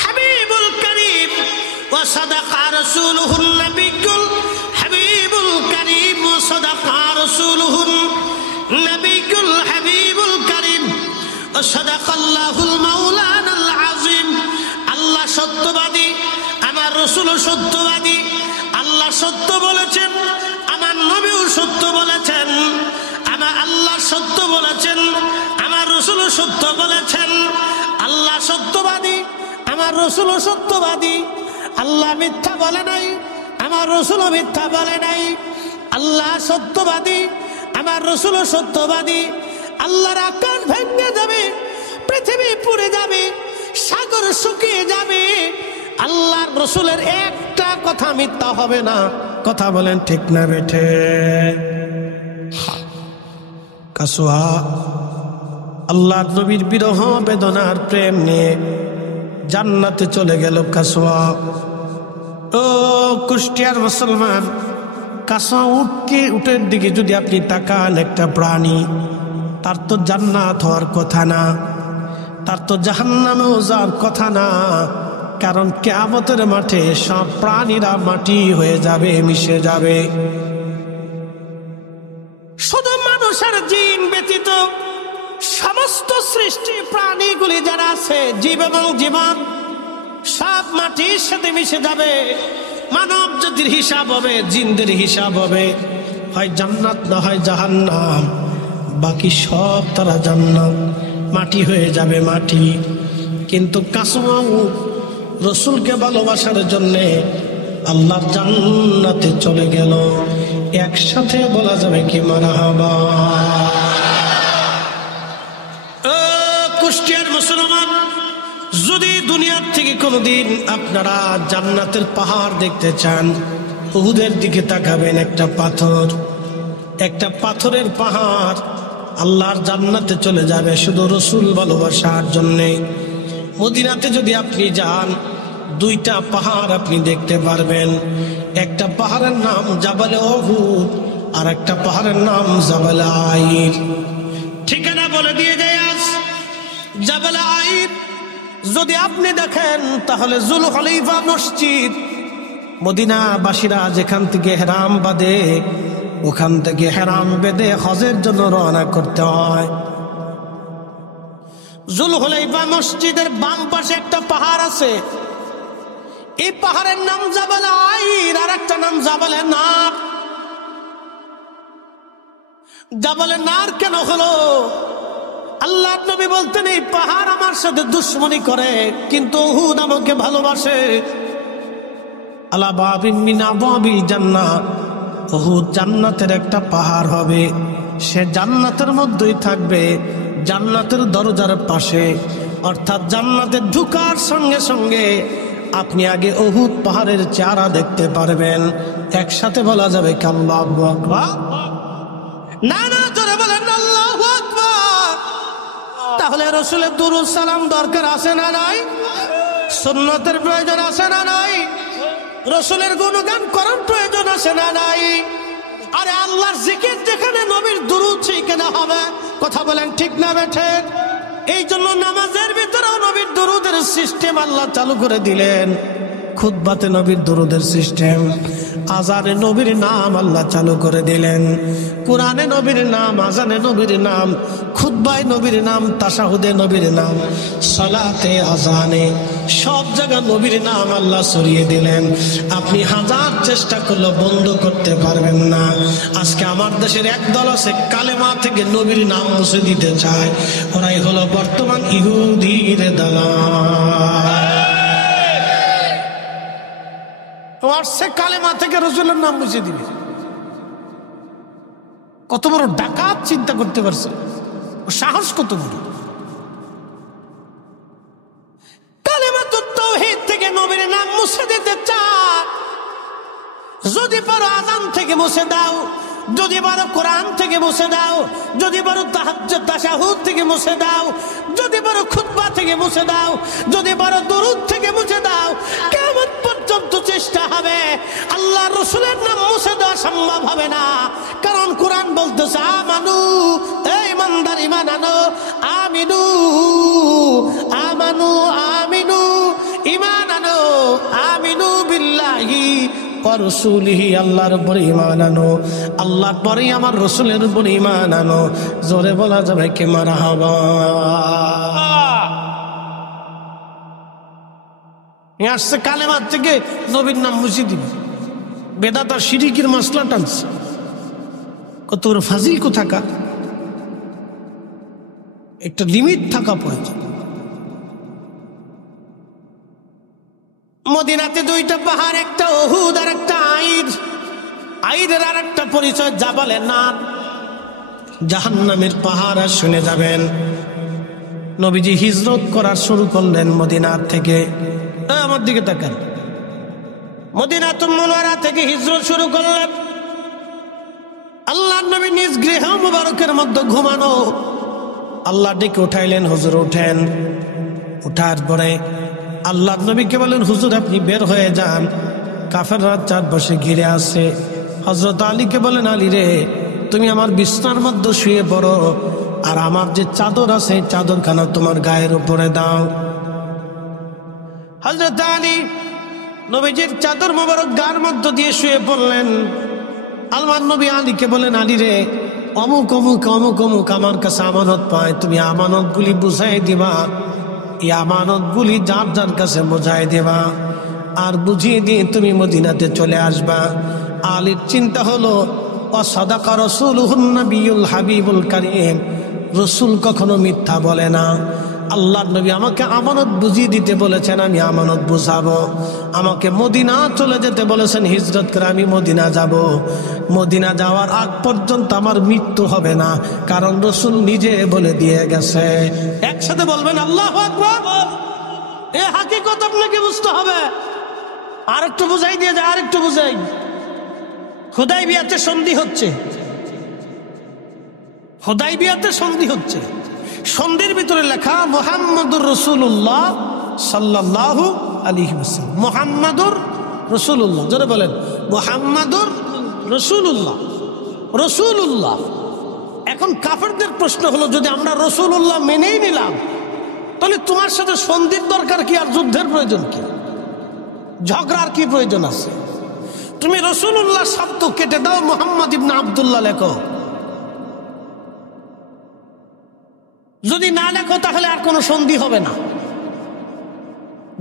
হাবিবুল কারীম, ওয়া সাদাকা রাসূলুহুন নবিয়ুল হাবিবুল কারীম, ওয়া সাদাকা রাসূলুহুন নবিয়ুল হাবিবুল কারীম, ওয়া সাদাকাল্লাহুল মাওলানাল আযীম। আল্লাহ সত্যবাদী, আমার রাসূল সত্যবাদী। আল্লাহ সত্য বলেছেন, আমার নবীও সত্য বলেছেন। আমার আল্লাহ সত্য বলেছেন, আমার রাসূল সত্য বলেছেন। আল্লাহ সত্যবাদী, আমার রাসূল সত্যবাদী। আল্লাহ মিথ্যা বলে নাই, আমার রাসূল মিথ্যা বলে নাই। আল্লাহ সত্যবাদী, আমার রাসূল সত্যবাদী। আল্লাহর আকাশ ভেঙে যাবে, পৃথিবী পুড়ে যাবে, সাগর শুকিয়ে যাবে, আল্লাহর রাসূলের একটা কথা মিথ্যা হবে না। কথা বলেন ঠিক না বেঠে? কাসওয়া আল্লাহর নবীর বিরহ বেদনার প্রেম নিয়ে জান্নাতে চলে গেল কাসওয়া। ও কুষ্টিয়ার মুসলমান, কাসওয়া উটের দিকে যদি আপনি তাকান, একটা প্রাণী, তার তো জান্নাত হওয়ার কথা না, তার তো জাহান্নামেও যাওয়ার কথা না। কারণ কিয়ামতের মাঠে সব প্রাণীরা মাটি হয়ে যাবে, মিশে যাবে। শুধু মানুষের জিন ব্যতীত সমস্ত সৃষ্টি প্রাণীগুলি যারা আছে, জীব এবং জীবন, সব মাটির সাথে মিশে যাবে। মানব জাতির হিসাব হবে, জিনদের হিসাব হবে, হয় জান্নাত না হয় জাহান্নাম। বাকি সব তারা জান্নাত, মাটি হয়ে যাবে মাটি। কিন্তু কাসওয়া রসুলকে ভালোবাসার জন্যে আল্লাহর জান্নাতে চলে গেল। একসাথে বলা যাবে কি মারহাবা। কুষ্টিয়ার মুসলমান, যদি দুনিয়ার থেকে কোনোদিন আপনারা জান্নাতের পাহাড় দেখতে চান, উহুদের দিকে তাকাবেন। একটা পাথরের পাহাড় আল্লাহর জান্নাতে চলে যাবে শুধু রসুল ভালোবাসার জন্যে। মদিনাতে যদি আপনি যান, দুইটা পাহাড় আপনি দেখতে পারবেন। একটা পাহাড়ের নাম জাবালে উহুদ, আর একটা পাহাড়ের নাম জাবালে আইর। ঠিকানা বলে দিয়ে যায় আজ। জাবালে আইর যদি আপনি দেখেন, তাহলে জুলহুলাইফা মসজিদ, মদিনাবাসীরা যেখান থেকে হেরাম বাঁধে, ওখান থেকে হেরাম বেঁধে হজের জন্য রওনা করতে হয়। জুলহুলাইফা মসজিদের বাম পাশে একটা পাহাড় আছে। এই পাহাড়ের নাম জাবালে আইর, আর একটা নাম জাবালে নার। জাবালে নার কেন হলো? আল্লাহর নবী বলতেন, এই পাহাড় আমার সাথে দুশ্মনী করে, কিন্তু উহুদ আমাকে ভালোবাসে। আলা বাবিন মিন আবওয়াবিল জান্নাহ, উহুদ জান্নাতের একটা পাহাড় হবে। সে জান্নাতের মধ্যেই থাকবে, জান্নাতের দরজার পাশে। অর্থাৎ জান্নাতে ঢুকার সঙ্গে সঙ্গে আপনি আগে উহুদ পাহাড়ের চেহারা দেখতে পারবেন। একসাথে বলা যাবে কি আল্লাহু আকবার? না না, জোরে বলেন আল্লাহু আকবার। তাহলে রাসূলের দুরূদ সালাম দরকার আছে না নাই? সুন্নতের প্রয়োজন আছে না নাই? রাসূলের গুণগান করার প্রয়োজন আছে না নাই? আরে আল্লাহর জিকির যেখানে, নবীর দুরূদ সেখানে হবে। কথা বলেন ঠিক না বেঠে? এই জন্য নামাজের ভিতরেও নবীর দুরূদের সিস্টেম আল্লাহ চালু করে দিলেন। খুতবাতে নবীর দুরূদের সিস্টেম, আজানে নবীর নাম আল্লাহ চালু করে দিলেন। কোরআনে নবীর নাম, আজানে নবীর নাম, খুতবায় নবীর নাম, তাশাহুদে নবীর নাম, সালাতে, আজানে, সব জায়গা নবীর নাম আল্লাহ ছড়িয়ে দিলেন। আপনি হাজার চেষ্টা করলে বন্ধ করতে পারবেন না। আজকে আমার দেশের একদল আছে, কালেমা থেকে নবীর নাম মুছে দিতে চায়। ওরাই হলো বর্তমান ইহুদির দালাল। তোমার সে কালেমা থেকে রসুলের নাম মুছে দিবে। কত বড় ডাকাত চিন্তা করতে পারছে, সাহস কত বড়। কালেমাতুত তাওহীদ থেকে নবীর নাম মুছে দিতে চায়, যদি পারো আযান থেকে মুছে দাও, যদি পারো কোরআন থেকে মুছে দাও, যদি পারো তাহাজ্জুদ তাশাহুদ থেকে মুছে দাও, যদি পারো খুতবা থেকে মুছে দাও, যদি পারো দুরূদ থেকে মুছে দাও। কিয়ামত পর্যন্ত চেষ্টা হবে, আল্লাহ রাসূলের নাম মুছে দেওয়া সম্ভব হবে না। কারণ কোরআন বলতেছে আমানু, এই ইমানদার ঈমান আনো, আমিনু আমানু আমিনু ঈমান আনো, আমিনু বিল্লাহি ওয়া রাসূলিহি, আল্লাহর উপর ঈমান আনো, আল্লাহর পরে আমার রাসূলের উপর ঈমান আনো। জোরে বলা যাবে কি মারহাবা। আসছে কালেমার থেকে নবীর নাম মুছে দিবে, বেদাত আর শিরকির মাসলা টানছে। কত বড় ফাজিল কোথাকার, একটা লিমিট থাকা প্রয়োজন। মদিনাতে দুইটা পাহাড়, একটা উহুদ আর একটা আইর। আইরের আর একটা পরিচয় জাবালে নার, জাহান্নামের পাহাড়। আর শুনে যাবেন, নবীজি হিজরত করা শুরু করলেন মদিনার থেকে। আমার দিকে তাকান, মদিনাতুল মুনাওয়ারা থেকে হিজরত শুরু করলেন। আল্লাহর নবী নিজ গৃহ মুবারকের মধ্যে ঘুমানো, আল্লাহ ডেকে উঠাইলেন, হুজুর উঠেন। উঠার পরে আল্লাহর নবীকে বলেন, হুজুর আপনি বের হয়ে যান, কাফেররা চারপাশে ঘিরে আছে। হযরত আলীকে বলেন, আলী রে তুমি আমার বিছনার মধ্যে শুয়ে পড়ো, আর আমার যে চাদর আছে চাদরখানা তোমার গায়ের উপরে দাও। হযরত আলী নবীজির চাদর মোবারক গায়ের মধ্যে দিয়ে শুয়ে পড়লেন। আল্লাহর নবী আলীকে বলেন, আলী রে অমুক অমুক অমুক অমুক আমার কাছে আমানত পায়, তুমি আমানতগুলি বুঝাই দিবা। এই আমানতগুলি যার যার কাছে বোঝাই দেবা, আর বুঝিয়ে দিয়ে তুমি মদিনাতে চলে আসবা। আলীর চিন্তা হলো, অসাদাকা রাসূলুহুন নবিয়ুল হাবিবুল কারীম, রসুল কখনো মিথ্যা বলে না। আল্লাহর নবী আমাকে আমানত বুঝিয়ে দিতে বলেছেন, আমি আমানত বুঝাবো। আমাকে মদিনা চলে যেতে বলেছেন, হিজরত করে আমি মদিনা যাব। মদিনা যাওয়ার আগ পর্যন্ত আমার মৃত্যু হবে না, কারণ রসুল নিজে বলে দিয়ে গেছে। একসাথে বলবেন আল্লাহু আকবার। এই হাকিকত আপনাকে বুঝতে হবে। আরেকটু বুঝাই দিয়ে যায়, আরেকটু বুঝাই। হুদাইবিয়াতে সন্ধি হচ্ছে, হুদাইবিয়াতে সন্ধি হচ্ছে। সন্ধির ভিতরে লেখা মুহাম্মাদুর রাসূলুল্লাহ সাল্লাল্লাহু আলাইহি ওয়াসাল্লাম। মুহাম্মাদুর রাসূলুল্লাহ, জোরে বলেন মুহাম্মাদুর রাসূলুল্লাহ। রাসূলুল্লাহ। এখন কাফেরদের প্রশ্ন হলো, যদি আমরা রাসূলুল্লাহ মেনেই নিলাম, তাহলে তোমার সাথে সন্ধির দরকার কি, আর যুদ্ধের প্রয়োজন কি, ঝগড়ার কি প্রয়োজন আছে? তুমি রাসূলুল্লাহ শব্দ কেটে দাও, মুহাম্মদ ইবনে আব্দুল্লাহ লেখো। যদি না লেখো তাহলে আর কোনো সন্ধি হবে না।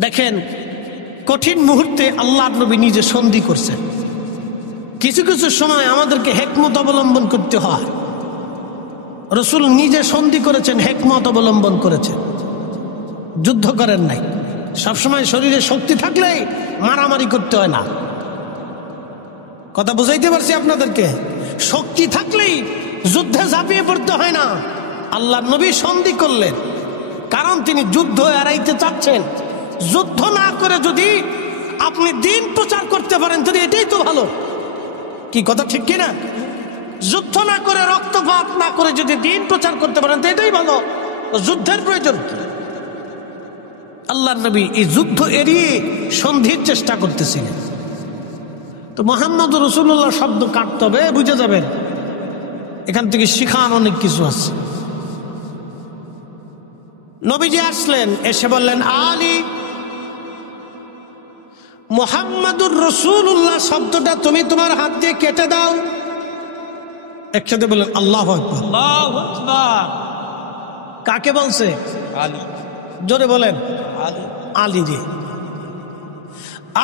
দেখেন, কঠিন মুহূর্তে আল্লাহর নবী নিজে সন্ধি করছেন। কিছু কিছু সময় আমাদেরকে হিকমত অবলম্বন করতে হয়। রাসূল নিজে সন্ধি করেছেন, হিকমত অবলম্বন করেছেন, যুদ্ধ করেন নাই। সবসময় শরীরে শক্তি থাকলেই মারামারি করতে হয় না। কথা বুঝাইতে পারছি আপনাদেরকে? শক্তি থাকলেই যুদ্ধে ঝাঁপিয়ে পড়তে হয় না। আল্লাহর নবী সন্ধি করলেন, কারণ তিনি যুদ্ধ এড়াইতে চাচ্ছেন। যুদ্ধ না করে যদি আপনি দিন প্রচার করতে পারেন, তাহলে এটাই তো ভালো। কি কথা ঠিক কিনা? যুদ্ধ না করে, রক্তপাত না করে যদি দিন প্রচার করতে পারেন, তো এটাই ভালো। যুদ্ধের প্রয়োজন কি? আল্লাহর নবী এই যুদ্ধ এড়িয়ে সন্ধির চেষ্টা করতেছিলেন। তো মুহাম্মদুর রাসূলুল্লাহ শব্দ কাটতে হবে, বুঝে যাবেন। এখান থেকে শিখান অনেক কিছু আছে। নবীজি আসলেন, এসে বললেন, আলী মুহাম্মাদুর রাসূলুল্লাহ শব্দটা তুমি তোমার হাত দিয়ে কেটে দাও। একসাথে বলেন আল্লাহু আকবার। আল্লাহু আকবার। কাকে বলছে? আলী। জোরে বলেন আলী। আলী রে,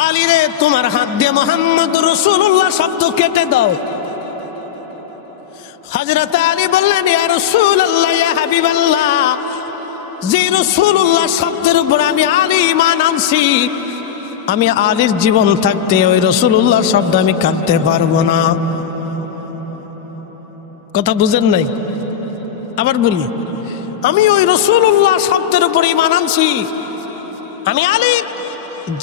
আলী রে তোমার হাত দিয়ে মুহাম্মাদুর রাসূলুল্লাহ শব্দ কেটে দাও। হযরত আলী বললেন, ইয়া রাসূলুল্লাহ, ইয়া হাবিবাল্লাহ, যে রাসূলুল্লাহ শব্দের উপর আমি আলী ঈমান আনছি, আমি আলীর জীবন থাকতে ওই রাসূলুল্লাহ শব্দ আমি কাটতে পারবো না। কথা বুঝেন নাই? আবার বলি, আমি ওই রাসূলুল্লাহ শব্দের উপর ঈমান আনছি। আমি আলী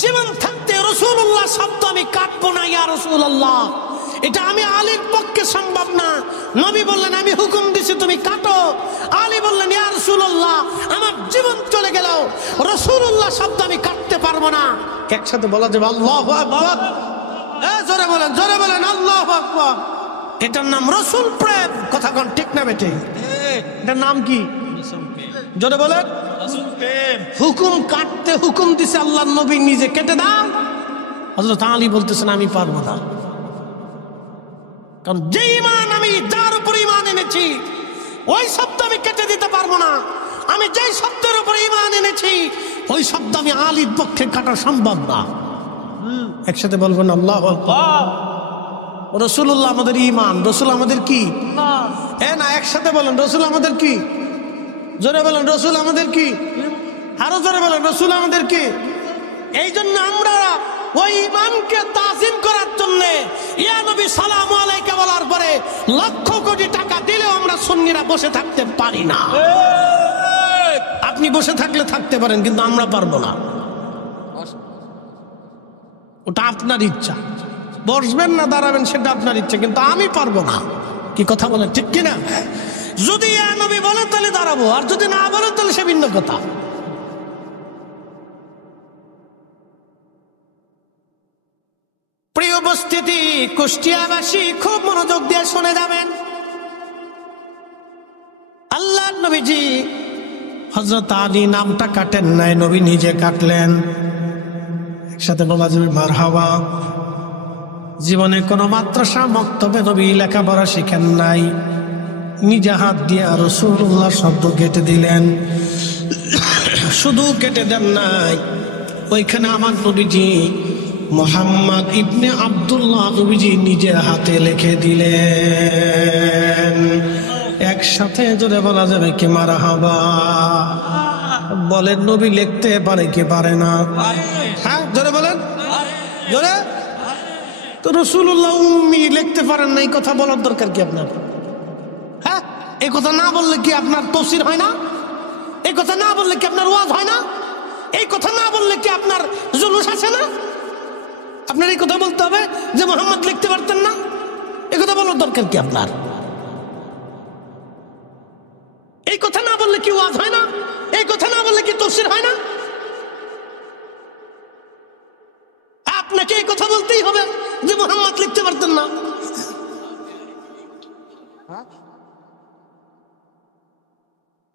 জীবন থাকতে রাসূলুল্লাহ শব্দ আমি কাটবো না। ইয়া রাসূলুল্লাহ, এটা আমি আলীর পক্ষে সম্ভব না। নবী বললেন আমি হুকুম দিছি তুমি কাটো। আলী বললেন ইয়া রাসূলুল্লাহ, আমার জীবন চলে গেল রাসূলুল্লাহ শব্দ আমি কাটতে পারবো না। একসাথে বলা যাবে আল্লাহু আকবার। জোরে বলেন, জোরে বলেন আল্লাহু আকবার। এটার নাম রাসূল প্রেম। কথা কোন ঠিক না বেটে? এটার নাম কি? জোরে বলেন রাসূল প্রেম। হুকুম কাটতে হুকুম দিছে আল্লাহর নবী নিজে, কেটে দাও। হযরত আলী বলতেছেন আমি পারবো না, কারণ যে ঈমান আমি যার উপর ঈমান এনেছি ওই শব্দ আমি কেটে দিতে পারবো না। আমি যেই শব্দের উপর ঈমান এনেছি ওই শব্দ আমি আলীর পক্ষে কাটা সম্ভব না। একসাথে বলবেন আল্লাহু আকবার। রাসূলুল্লাহ আমাদের ঈমান, রাসূল আমাদের কি? না, একসাথে বলেন রাসূল আমাদের কি? জোরে বলেন রাসূল আমাদের কি? আরো জোরে বলেন রাসূল আমাদের কি? এই জন্য আমরা ওই ঈমানকে তাজিম করার জন্য ইয়া নবী সালামু আলাইকা বলার পরে লক্ষ কোটি টাকা দিলেও আমরা সুন্নিরা বসে থাকতে পারি না। আপনি বসে থাকলে থাকতে পারেন, কিন্তু আমরা পারবো না। ওটা আপনার ইচ্ছা, বসবেন না দাঁড়াবেন সেটা আপনার ইচ্ছা, কিন্তু আমি পারবো না। কি কথা বলেন, ঠিক কিনা? যদি ইয়া নবী বলেন তাহলে দাঁড়াবো, আর যদি না বলেন তাহলে সে ভিন্ন কথা। প্রিয় উপস্থিতি, কুষ্টিয়াবাসী খুব মনোযোগ দিয়ে শুনে যাবেন। আল্লাহর নবীজি হযরত আলী নামটা কাটেন নাই, নবী নিজে কাটলেন। একসাথে বলা যাবে মারহাবা। জীবনে কোনো মাদ্রাসা মক্তবে নবী লেখাপড়া শিখেন নাই, নিজে হাত দিয়ে রাসূলুল্লাহ শব্দ কেটে দিলেন। শুধু কেটে দেন নাই, ওইখানে আমার নবীজি মুহাম্মদ ইবনে আব্দুল্লাহ নবীজি নিজের হাতে লিখে দিলেন। একসাথে জোরে বলা যাবে কি মারহাবা। বলেন নবী লিখতে পারে কি পারে না? হ্যাঁ জোরে বলেন, জোরে। তো রাসূলুল্লাহ উম্মি লিখতে পারেন না, এই কথা বলার দরকার কি আপনার? হ্যাঁ, এই কথা না বললে কি আপনার তাফসীর হয় না? এই কথা না বললে কি আপনার ওয়াজ হয় না? এই কথা না বললে কি আপনার জুলুস আছে না? আপনার এই কথা বলতে হবে যে মুহাম্মদ লিখতে পারতেন না। এই কথা বলার দরকার কি আপনার? এই কথা না বললে কি ওয়াজ হয় না? এই কথা না বললে কি তাফসীর হয় না? আপনাকে এই কথা বলতেই হবে যে মুহাম্মদ লিখতে পারতেন না।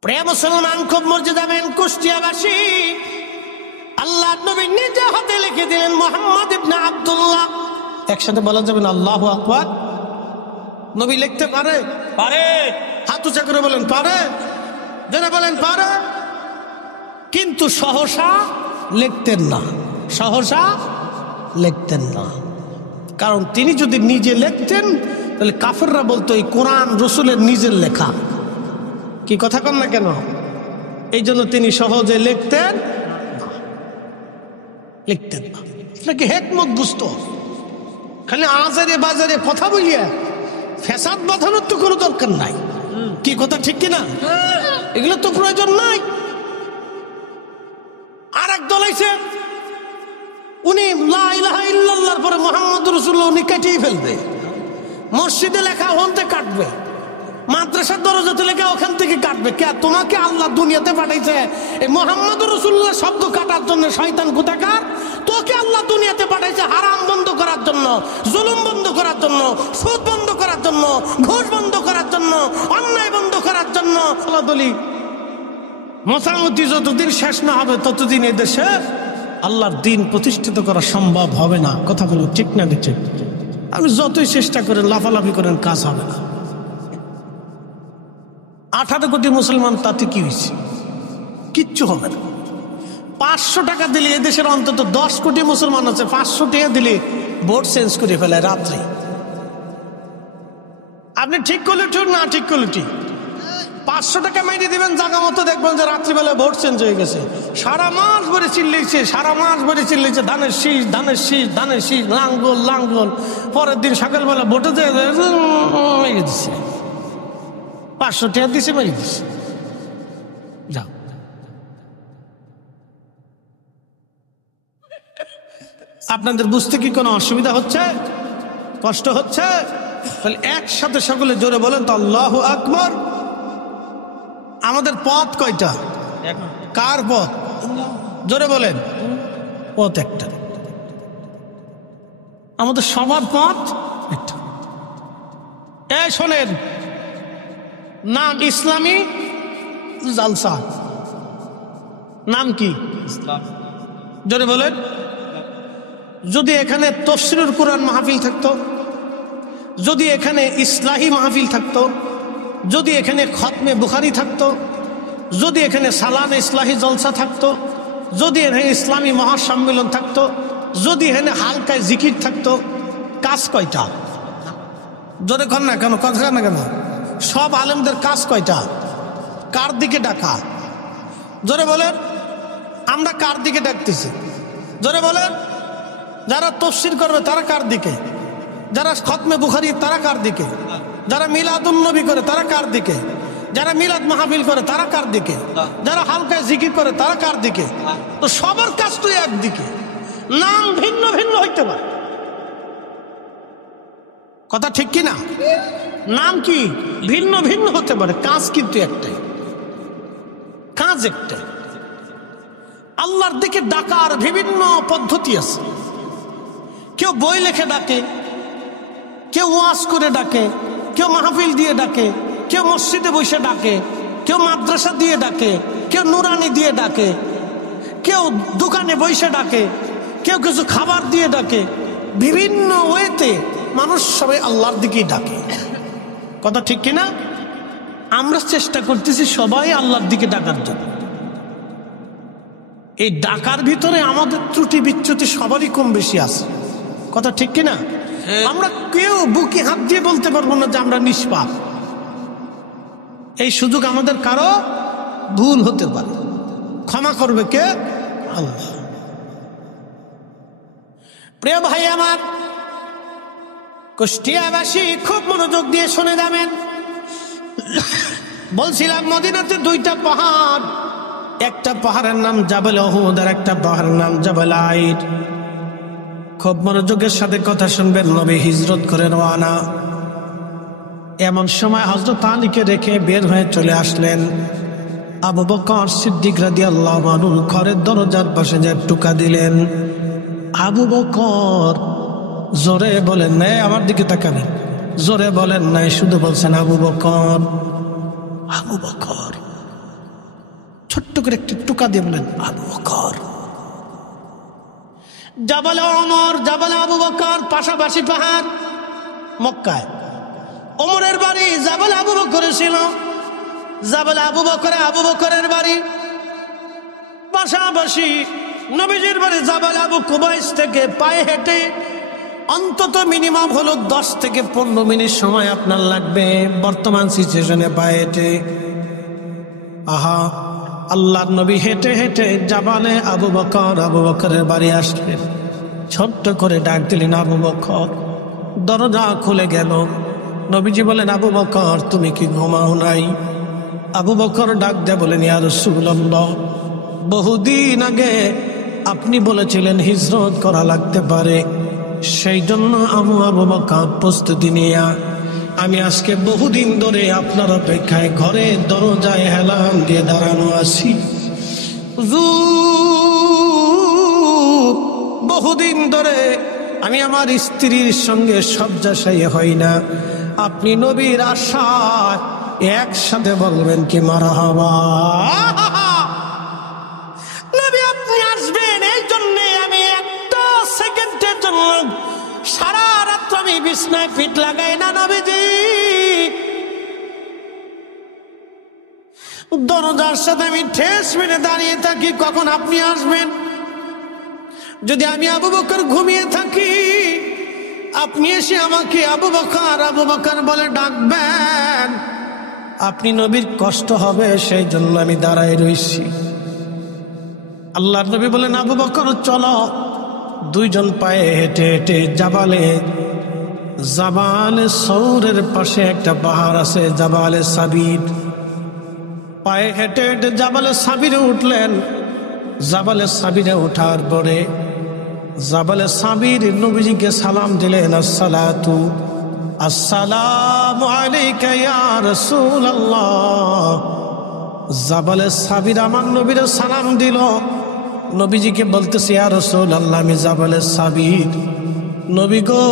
প্রিয় মুসলমান, খুব মর্যাদাবান কুষ্টিয়াবাসী, আল্লাহর নবী নিজে হাতে লিখে দিলেন মুহাম্মদ ইবনে আব্দুল্লাহ। একসাথে বলা যাবে না আল্লাহু আকবার। নবী লিখতে পারে? পারে। হাত উঁচা করে বলেন পারে, যারা বলেন পারে। কিন্তু সহসা লিখতেন না, সহসা লিখতেন না। কারণ তিনি যদি নিজে লিখতেন তাহলে কাফেররা বলতো এই কোরআন রাসূলের নিজের লেখা। কি কথা কন না কেন? এই জন্য তিনি সহজে লিখতেন না। আপনাকে হেকমত বুঝতো। খালি আজারে বাজারে কথা বলিয়া ফ্যাসাদ বাঁধানোর তো কোনো দরকার নাই। কি কথা ঠিক কিনা? এগুলো তো প্রয়োজন নাই। আর এক দল আইছে, উনি লা ইলাহা ইল্লাল্লাহর পরে মুহাম্মদুর রাসূলুল্লাহ উনি কাটিয়ে ফেলবে। মসজিদে লেখা ওখান থেকে কাটবে, মাদ্রাসার দরজাতে লেখা ওখান থেকে কাটবে। কে তোমাকে আল্লাহ দুনিয়াতে পাঠাইছে এই মুহাম্মদুর রাসূলুল্লাহ শব্দ কাটার জন্য? শয়তান কোথাকার! তোকে আল্লাহ দুনিয়াতে পাঠাইছে হারাম বন্ধ করার জন্য, জুলুম বন্ধ করার জন্য, সুদ বন্ধ করার জন্য, ঘুষ বন্ধ করার জন্য, অন্যায় বন্ধ করার জন্য। আল্লাহলি মোসামতি যতদিন শেষ না হবে ততদিন এই দেশে আল্লাহর দ্বীন প্রতিষ্ঠিত করা সম্ভব হবে না। কথা বলুন ঠিক না ঠিক? আপনি যতই চেষ্টা করেন, লাফালাফি করেন, কাজ হবে না। 18 কোটি মুসলমান, তাতে কি হয়েছে? কিচ্ছু হবে না। 500 টাকা দিলে এদেশের অন্তত 10 কোটি মুসলমান আছে, 500 টাকা দিলে ভোট চেঞ্জ করে ফেলে রাত্রে। আপনি ঠিক করলে ঠিক, না ঠিক করলে ঠিক। 500 টাকা মাইনে দিবেন, জায়গা মতো দেখবেন যে রাত্রিবেলায় ভোট চেঞ্জ হয়ে গেছে। সারা মাস ভরে চিল্লেছে, সারা মাস ভরে চিল্লেছে, ধানের শীষ, ধানের শীষ, ধানের শীষ, লাঙ্গল লাঙ্গল। পরের দিন সকালবেলা ভোটে মেরে দিচ্ছে, 500 টাকা দিছে, মেরে দিচ্ছে। যাও, আপনাদের বুঝতে কি কোনো অসুবিধা হচ্ছে, কষ্ট হচ্ছে? তাহলে একসাথে সকলে জোরে বলেন তো আল্লাহু আকবার। আমাদের পথ কয়টা? কার পথ? জোরে বলেন। পথ একটা, আমাদের সবার পথ একটা। এই শোনেন, নাম ইসলামী জালসা, নাম কি? জোরে বলেন। যদি এখানে তাফসীরুল কুরআন মাহফিল থাকতো, যদি এখানে ইসলাহি মাহফিল থাকতো, যদি এখানে খতমে বুখারী থাকতো, যদি এখানে সালানা ইসলাহি জলসা থাকতো, যদি এখানে ইসলামী মহাসম্মেলন থাকতো, যদি এখানে হালকায় জিকির থাকতো, কাজ কয়টা? জোরে কর না কেন, কথা না কেন? সব আলেমদের কাজ কয়টা? কার দিকে ডাকা? জোরে বলেন। আমরা কার দিকে ডাকতেছি? জোরে বলেন। যারা তাফসীর করবে তারা কার দিকে? যারা খতমে বুখারী তারা কার দিকে? যারা মিলাদুন নবী করে তারা কার দিকে? যারা মিলাদ মাহফিল করে তারা কার দিকে? যারা হালকায় জিকির করে তারা কার দিকে? তো সবার কাজ তো একদিকে, নাম ভিন্ন ভিন্ন হইতে পারে, কথা ঠিক কি না? নাম কি ভিন্ন ভিন্ন হতে পারে, কাজ কিন্তু একটাই, কাজ একটাই। আল্লাহর দিকে ডাকার বিভিন্ন পদ্ধতি আছে। কেউ বই লেখে ডাকে, কেউ ওয়াজ করে ডাকে, কেউ মাহফিল দিয়ে ডাকে, কেউ মসজিদে বসে ডাকে, কেউ মাদ্রাসা দিয়ে ডাকে, কেউ নুরানি দিয়ে ডাকে, কেউ দোকানে বসে ডাকে, কেউ কিছু খাবার দিয়ে ডাকে। বিভিন্ন ওয়েতে মানুষ সবাই আল্লাহর দিকেই ডাকে, কথা ঠিক কিনা? আমরা চেষ্টা করতেছি সবাই আল্লাহর দিকে ডাকার জন্য। এই ডাকার ভিতরে আমাদের ত্রুটি বিচ্যুতি সবারই কম বেশি আছে, কথা ঠিক কিনা? আমরা কেউ বুকে হাত দিয়ে বলতে পারবো না যে আমরা নিষ্পাপ। এই সুযোগ আমাদের কারো ভুল হতে পারে, ক্ষমা করবে কে? আল্লাহ। প্রিয় ভাই আমার, কুষ্টিয়াবাসী খুব মনোযোগ দিয়ে শুনে যাবেন। বলছিলাম মদিনাতে 2টা পাহাড়, একটা পাহাড়ের নাম জাবাল উহুদ আর একটা পাহাড়ের নাম জাবাল আইর। খুব মনোযোগের সাথে কথা শুনবেন। নবী হিজরত করে রওনা। এমন সময় হযরত আলীকে রেখে বের হয়ে চলে আসলেন আবু বকর সিদ্দিক রাদিয়াল্লাহু আনহু। ঘরের দরজার পাশে যে টুকা দিলেন, আবু বকর জোরে বলেন নাই, আমার দিকে তাকাবেন, জোরে বলেন নাই, শুধু বলছেন আবু বকর। আবু বকর ছোট্ট করে একটি টুকা দিয়ে বলেন আবু বকর। জাবাল ওমর, জাবাল আবু বকর পাশাপাশি পাহাড় মক্কায়। ওমরের বাড়ি জাবাল আবু বকরে ছিল, জাবাল আবু বকরে আবু বকরের বাড়ি পাশাপাশি। নবীজির বাড়ি জাবাল আবু কুবাইস থেকে পায়ে হেঁটে অন্তত মিনিমাম হলো 10 থেকে 15 মিনিট সময় আপনার লাগবে বর্তমান সিচুয়েশনে পায়ে হেঁটে। আহা, আল্লাহর নবী হেঁটে হেঁটে জাবালে আবু বকরের বাড়ি আসলেন। ছোট্ট করে ডাক দিলেন আবু বকর। দরজা খুলে গেল। নবীজি বলেন আবু বকর তুমি কি ঘুমাও নাই? আবু বকর ডাক দিয়ে বলেন ইয়া রাসূলুল্লাহ, বহুদিন আগে আপনি বলেছিলেন হিজরত করা লাগতে পারে, সেই জন্য আবু বকর প্রস্তুতি নিয়ে আমি আজকে বহুদিন ধরে আপনার অপেক্ষায় ঘরে দরজায় হেলান দিয়ে দাঁড়ানো আছি। বহুদিন ধরে আমি আমার স্ত্রীর সঙ্গে শয্যাশায়ী হই না। আপনি নবীর আশায় একসাথে বলবেন কি মারহাবা। নবী আপনি আসবেন এই জন্য আমি একটা সেকেন্ডের জন্য সারা রাত আমি বিছনায় পিঠ লাগাই না নবীজি। দরজার সাথে আমি ঠেস মেরে দাঁড়িয়ে থাকি কখন আপনি আসবেন। যদি আমি আবু বকর ঘুমিয়ে থাকি, আপনি এসে আমাকে আবু বকর বলে ডাকবেন। আপনি নবীর কষ্ট হবে সেই জন্য আমি দাঁড়ায় রইছি। আল্লাহর নবী বলেন, আবু বকর চলো। দুইজন পায়ে হেঁটে হেঁটে জাবালে সৌরের পাশে একটা পাহাড় আছে, জাবালে সাবির। পায়ে হেঁটে হেঁটে জাবালে সাবিরে উঠলেন। জাবালে সাবিরে ওঠার পরে জাবালে সাবির নবীজিকে সালাম দিলেন, আসসালাতু আসসালামু আলাইকা ইয়া রাসূলুল্লাহ। জাবালে সাবির আমার নবীর সালাম দিল। নবীজিকে বলতেছে, ইয়া রাসূলুল্লাহ, আমি জাবালে সাবির। নবী গো,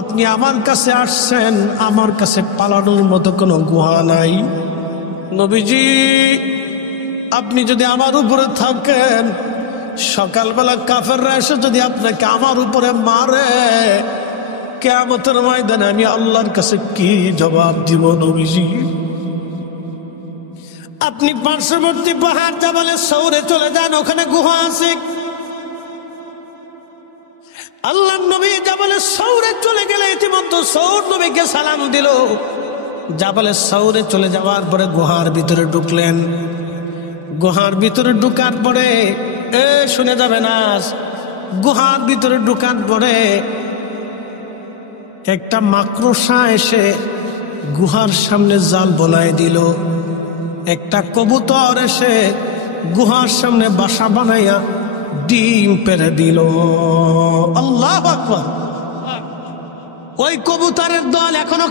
আপনি আমার কাছে আসছেন, আমার কাছে পালানোর মতো কোনো গুহা নাই। নবীজি, আপনি যদি আমার উপরে থাকেন, সকালবেলা কাফেররা এসে যদি আপনাকে আমার উপরে মারে, কিয়ামতের ময়দানে আমি আল্লাহর কাছে কি জবাব দিব? নবীজি, আপনি পার্শ্ববর্তী পাহাড় জাবালে সৌরে চলে যান, ওখানে গুহা আছে। আল্লাহর নবী জাবালে সৌরে চলে গেলে ইতিমধ্যে সৌর নবীকে সালাম দিল। জাবালে সৌরে চলে যাওয়ার পরে গুহার ভিতরে ঢুকলেন। গুহার ভিতরে ঢুকার পরে শুনে যাবে না, গুহার ভিতরে ঢুকার পরে একটা মাকড়সা এসে গুহার সামনে জাল বনায় দিল। একটা কবুতর এসে গুহার সামনে বাসা বানাইয়া ডিম পেড়ে দিল। আল্লাহু আকবার। ওই কবুতরের দল এখনো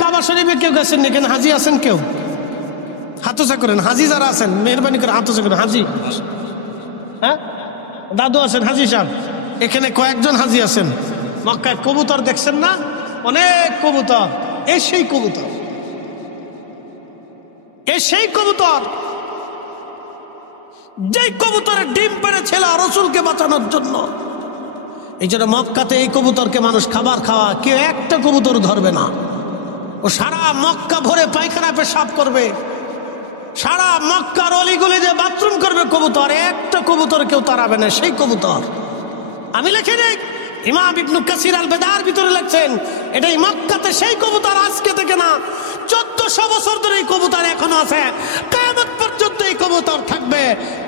কাবা শরীফে কেউ গেছেন? এখানে হাজি আছেন? কেউ হাত উঁচা করেন। হাজি যারা আছেন মেহরবানি করে হাত উঁচা করেন। হাজি, হ্যাঁ দাদু আছেন হাজি সাহেব? এখানে কয়েকজন হাজি আছেন। মক্কায় কবুতর দেখছেন না? অনেক কবুতর। এই সেই কবুতর, এই সেই কবুতর যেই কবুতরের ডিম পেড়েছিল রসুলকে বাঁচানোর জন্য। এই জন্য মক্কাতে এই কবুতরকে মানুষ খাবার খাওয়া, কেউ একটা কবুতর ধরবে না। ও সারা মক্কা ভরে পায়খানা পেশাব করবে, সারা মক্কার অলিগলি যে বাথরুম করবে কবুতর, একটা কবুতর কেউ তাড়াবে না। সেই কবুতর আমি লিখে নেই, ইমাম ইবনে কাসির আল বেদার ভিতরে লিখছেন, এটাই মক্কাতে সেই কবুতর। আজকে থেকে না, 1400 বছর ধরে এই কবুতর এখনো আছে, কিয়ামত পর্যন্ত এই কবুতর থাকবে।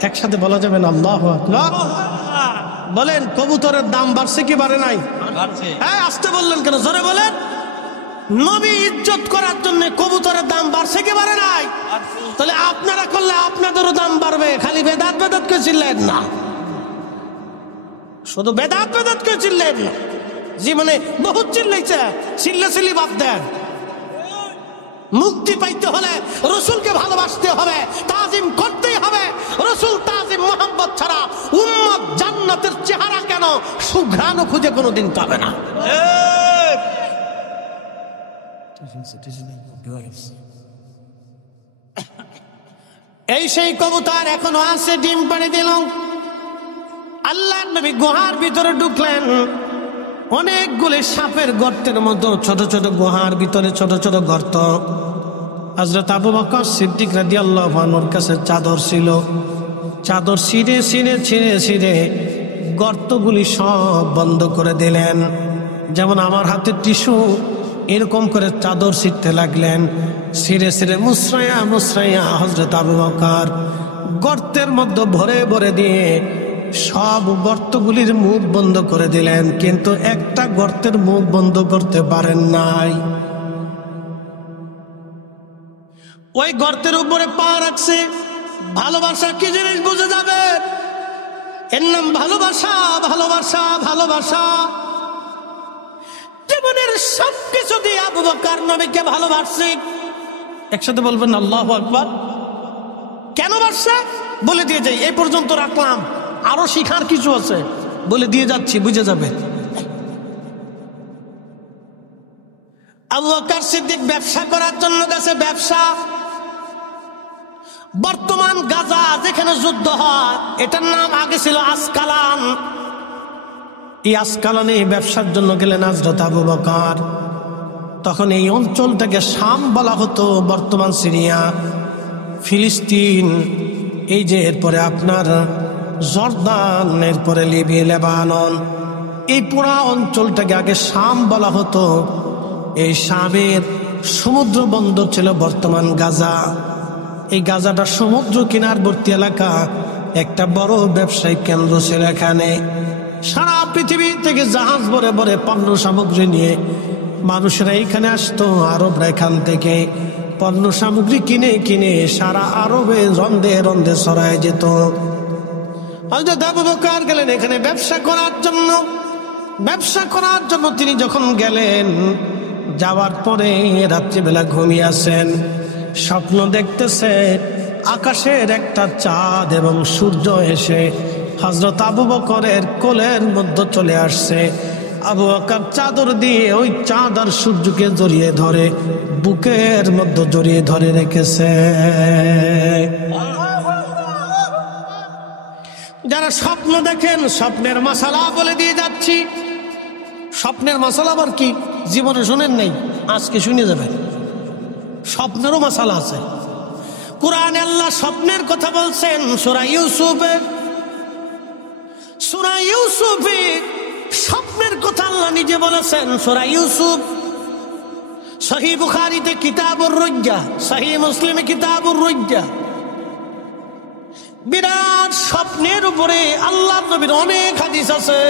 একসাথে বলা যাবে না আল্লাহু আকবার? বলেন, কবুতরের দাম বাড়ছে কি বাড়ে নাই? হ্যাঁ, আসতে বললেন কেন? জোরে বলেন। নবী ইজ্জত করার জন্য কবুতরের দাম বাড়ছে কি বাড়ে নাই? তাহলে আপনারা করলে আপনাদেরও দাম বাড়বে। খালি বেদাত বেদাত কে চিল্লেন না, শুধু বেদাত বেদাত কে চিল্লেন না। জীবনে বহুত চিল্লাইছে, চিল্লি বাদ দেন। মুক্তি পাইতে হলে রসুলকে ভালোবাসতে হবে, তাজিম করতেই হবে। রসুল তাজিম মোহাম্মত ছাড়া উম্মত জান্নাতের চেহারা কেন সুঘ্রাণ খুঁজে কোনোদিন পাবে না। এই সেই কবুতর এখনো আছে, ডিম পাড়ে দিল। আল্লাহর নবী গুহার ভিতরে ঢুকলেন। অনেকগুলি সাপের গর্তের মতো ছোট ছোট গুহার ভিতরে ছোট ছোট গর্ত। হযরত আবু বকর সিদ্দিক রাদিয়াল্লাহু আনহুর কাছে চাদর ছিল। চাদর ছিঁড়ে ছিঁড়ে ছিঁড়ে ছিঁড়ে গর্তগুলি সব বন্ধ করে দিলেন। যেমন আমার হাতে টিস্যু, এরকম করে চাদর ছিঁড়তে লাগলেন। ছিঁড়ে ছিঁড়ে মুসরাইয়া মুসরাইয়া হযরত আবু বকর গর্তের মধ্যে ভরে ভরে দিয়ে সব গর্তগুলির মুখ বন্ধ করে দিলেন, কিন্তু একটা গর্তের মুখ বন্ধ করতে পারেন নাই। ওই গর্তের উপরে পা রাখছে। ভালোবাসা কি জিনিস বুঝে যাবে। এর নাম ভালোবাসা, ভালোবাসা, ভালোবাসা। জীবনের সবকিছু দিয়ে আবু বকর নবীকে ভালোবাসছে। একসাথে বলবেন আল্লাহু আকবার। কেন বাসছে বলে দিয়ে যাই, এই পর্যন্ত রাখলাম, আরো শিখার কিছু আছে, বলে দিয়ে যাচ্ছি, বুঝে যাবে। আবু বকর সিদ্দিক ব্যবসা করার জন্য গেছে। ব্যবসা, বর্তমান গাজা যেখানে যুদ্ধ হয়, এটার নাম আগে ছিল আসকালান। এই আসকালানে ব্যবসার জন্য গেলেন হযরত আবু বকর। তখন এই অঞ্চলটাকে শাম বলা হতো, বর্তমান সিরিয়া, ফিলিস্তিন, এই যে এরপরে আপনার জর্দান, এরপরে লিবিয়া, লেবানন, এই পুরা অঞ্চলটাকে আগে শাম বলা হতো। এই শামের সমুদ্র বন্দর ছিল বর্তমান গাজা। এই গাজাটা সমুদ্র কিনারবর্তী এলাকা, একটা বড় ব্যবসায়িক কেন্দ্র ছিল এখানে। সারা পৃথিবী থেকে জাহাজ ভরে ভরে পণ্য সামগ্রী নিয়ে মানুষেরা এখানে আসতো। আরবরা এখান থেকে পণ্য সামগ্রী কিনে কিনে সারা আরবে রন্ধে রন্ধে ছড়ায় যেত। হযরত আবু বকর গেলেন এখানে ব্যবসা করার জন্য। ব্যবসা করার জন্য তিনি যখন গেলেন, যাওয়ার পরে রাত্রিবেলা ঘুমিয়ে আসেন, স্বপ্ন দেখতেছে আকাশের একটা চাঁদ এবং সূর্য এসে হযরত আবু বকরের কোলের মধ্যে চলে আসছে। আবু বকর চাদর দিয়ে ওই চাঁদ আর সূর্যকে জড়িয়ে ধরে বুকের মধ্যে জড়িয়ে ধরে রেখেছে। যারা স্বপ্ন দেখেন, স্বপ্নের মাসালা বলে দিয়ে যাচ্ছি। স্বপ্নের মাসালা আবার কি জীবনে শুনেন নাই, আজকে শুনে যাবেন। স্বপ্নেরও মাসালা আছে। কোরআনে আল্লাহ স্বপ্নের কথা বলছেন সূরা ইউসুফে। সূরা ইউসুফে স্বপ্নের কথা আল্লাহ নিজে বলেছেন। সূরা ইউসুফ সহিহ বুখারীতে কিতাবুর রুজ্জা, সহিহ মুসলিমে কিতাবুর রুজ্জা। বিরাট স্বপ্নের উপরে আল্লাহর নবীর অনেক হাদিস আছে।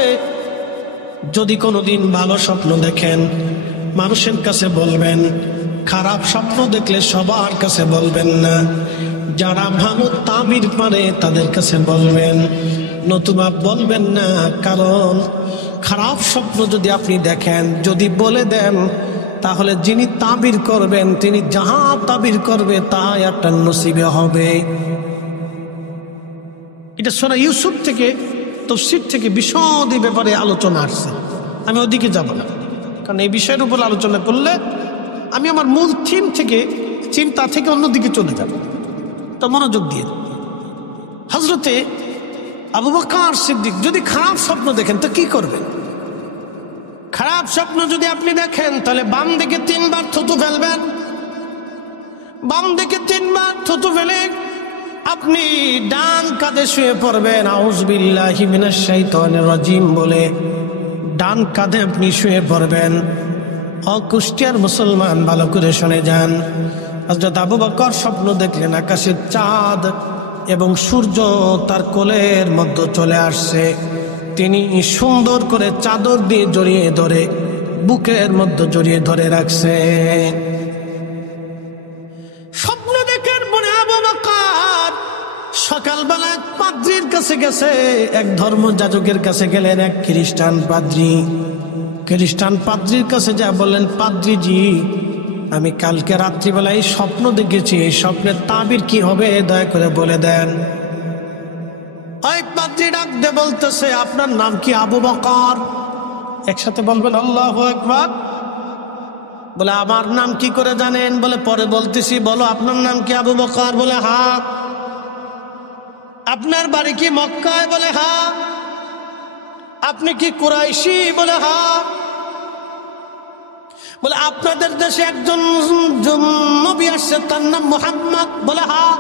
যদি কোনোদিন ভালো স্বপ্ন দেখেন মানুষের কাছে বলবেন, খারাপ স্বপ্ন দেখলে সবার কাছে বলবেন না। যারা ভালো তাবির পারে তাদের কাছে বলবেন, নতুবা বলবেন না। কারণ খারাপ স্বপ্ন যদি আপনি দেখেন, যদি বলে দেন, তাহলে যিনি তাবির করবেন তিনি যাহা তাবির করবে তাই একটা নসিবে হবে। এটা সূরা ইউসুফ থেকে, তাফসীর থেকে বিশদ এই ব্যাপারে আলোচনা আসছে। আমি ওদিকে যাব না, কারণ এই বিষয়ের উপর আলোচনা করলে আমি আমার মূল থিম থেকে, চিন্তা থেকে অন্যদিকে চলে যাব। তো মনোযোগ দিয়ে, হযরতে আবু বকর সিদ্দিক যদি খারাপ স্বপ্ন দেখেন তো কি করবেন? খারাপ স্বপ্ন যদি আপনি দেখেন তাহলে বাম দিকে 3 বার থুতু ফেলবেন। বাম দিকে 3 বার থুতু ফেলে আপনি ডান কাঁধে শুয়ে পড়বেন, আউযু বিল্লাহি মিনাশ শাইতানির রাজিম বলে ডান কাঁধে আপনি শুয়ে পড়বেন। কুষ্টিয়ার মুসলমান ভালো করে শুনে যান। হযরত আবু বকর স্বপ্ন দেখলেন আকাশের চাঁদ এবং সূর্য তার কোলের মধ্যে চলে আসছে। তিনি সুন্দর করে চাদর দিয়ে জড়িয়ে ধরে বুকের মধ্যে জড়িয়ে ধরে রাখছে। স্বপ্ন দেখার পরে আবু বকর সকালবেলা পাদ্রীর কাছে গেছে, এক ধর্মযাজকের কাছে গেলেন, এক খ্রিস্টান পাদ্রী। খ্রিস্টান পাদ্রীর কাছে যা বললেন, পাদ্রীজি আমি কালকে রাত্রিবেলায় স্বপ্ন দেখেছি, এই স্বপ্নের তাবির কি হবে দয়া করে বলে দেন। ওই পাদ্রী ডাক দিয়ে বলতেছে, আপনার নাম কি? আবু বকর। একসাথে বলবেন আল্লাহু আকবার। বলে আমার নাম কি করে জানেন? বলে পরে বলতেছি। বলো আপনার নাম কি? আবু বকর। বলে হ্যাঁ। আপনার বাড়ি কি মক্কায়? বলে হ্যাঁ। আপনি কি কুরাইশি? বলে হ্যাঁ। বলে আপনাদের দেশে একজন নবী আসছে, তার নাম মুহাম্মদ? বলে হ্যাঁ।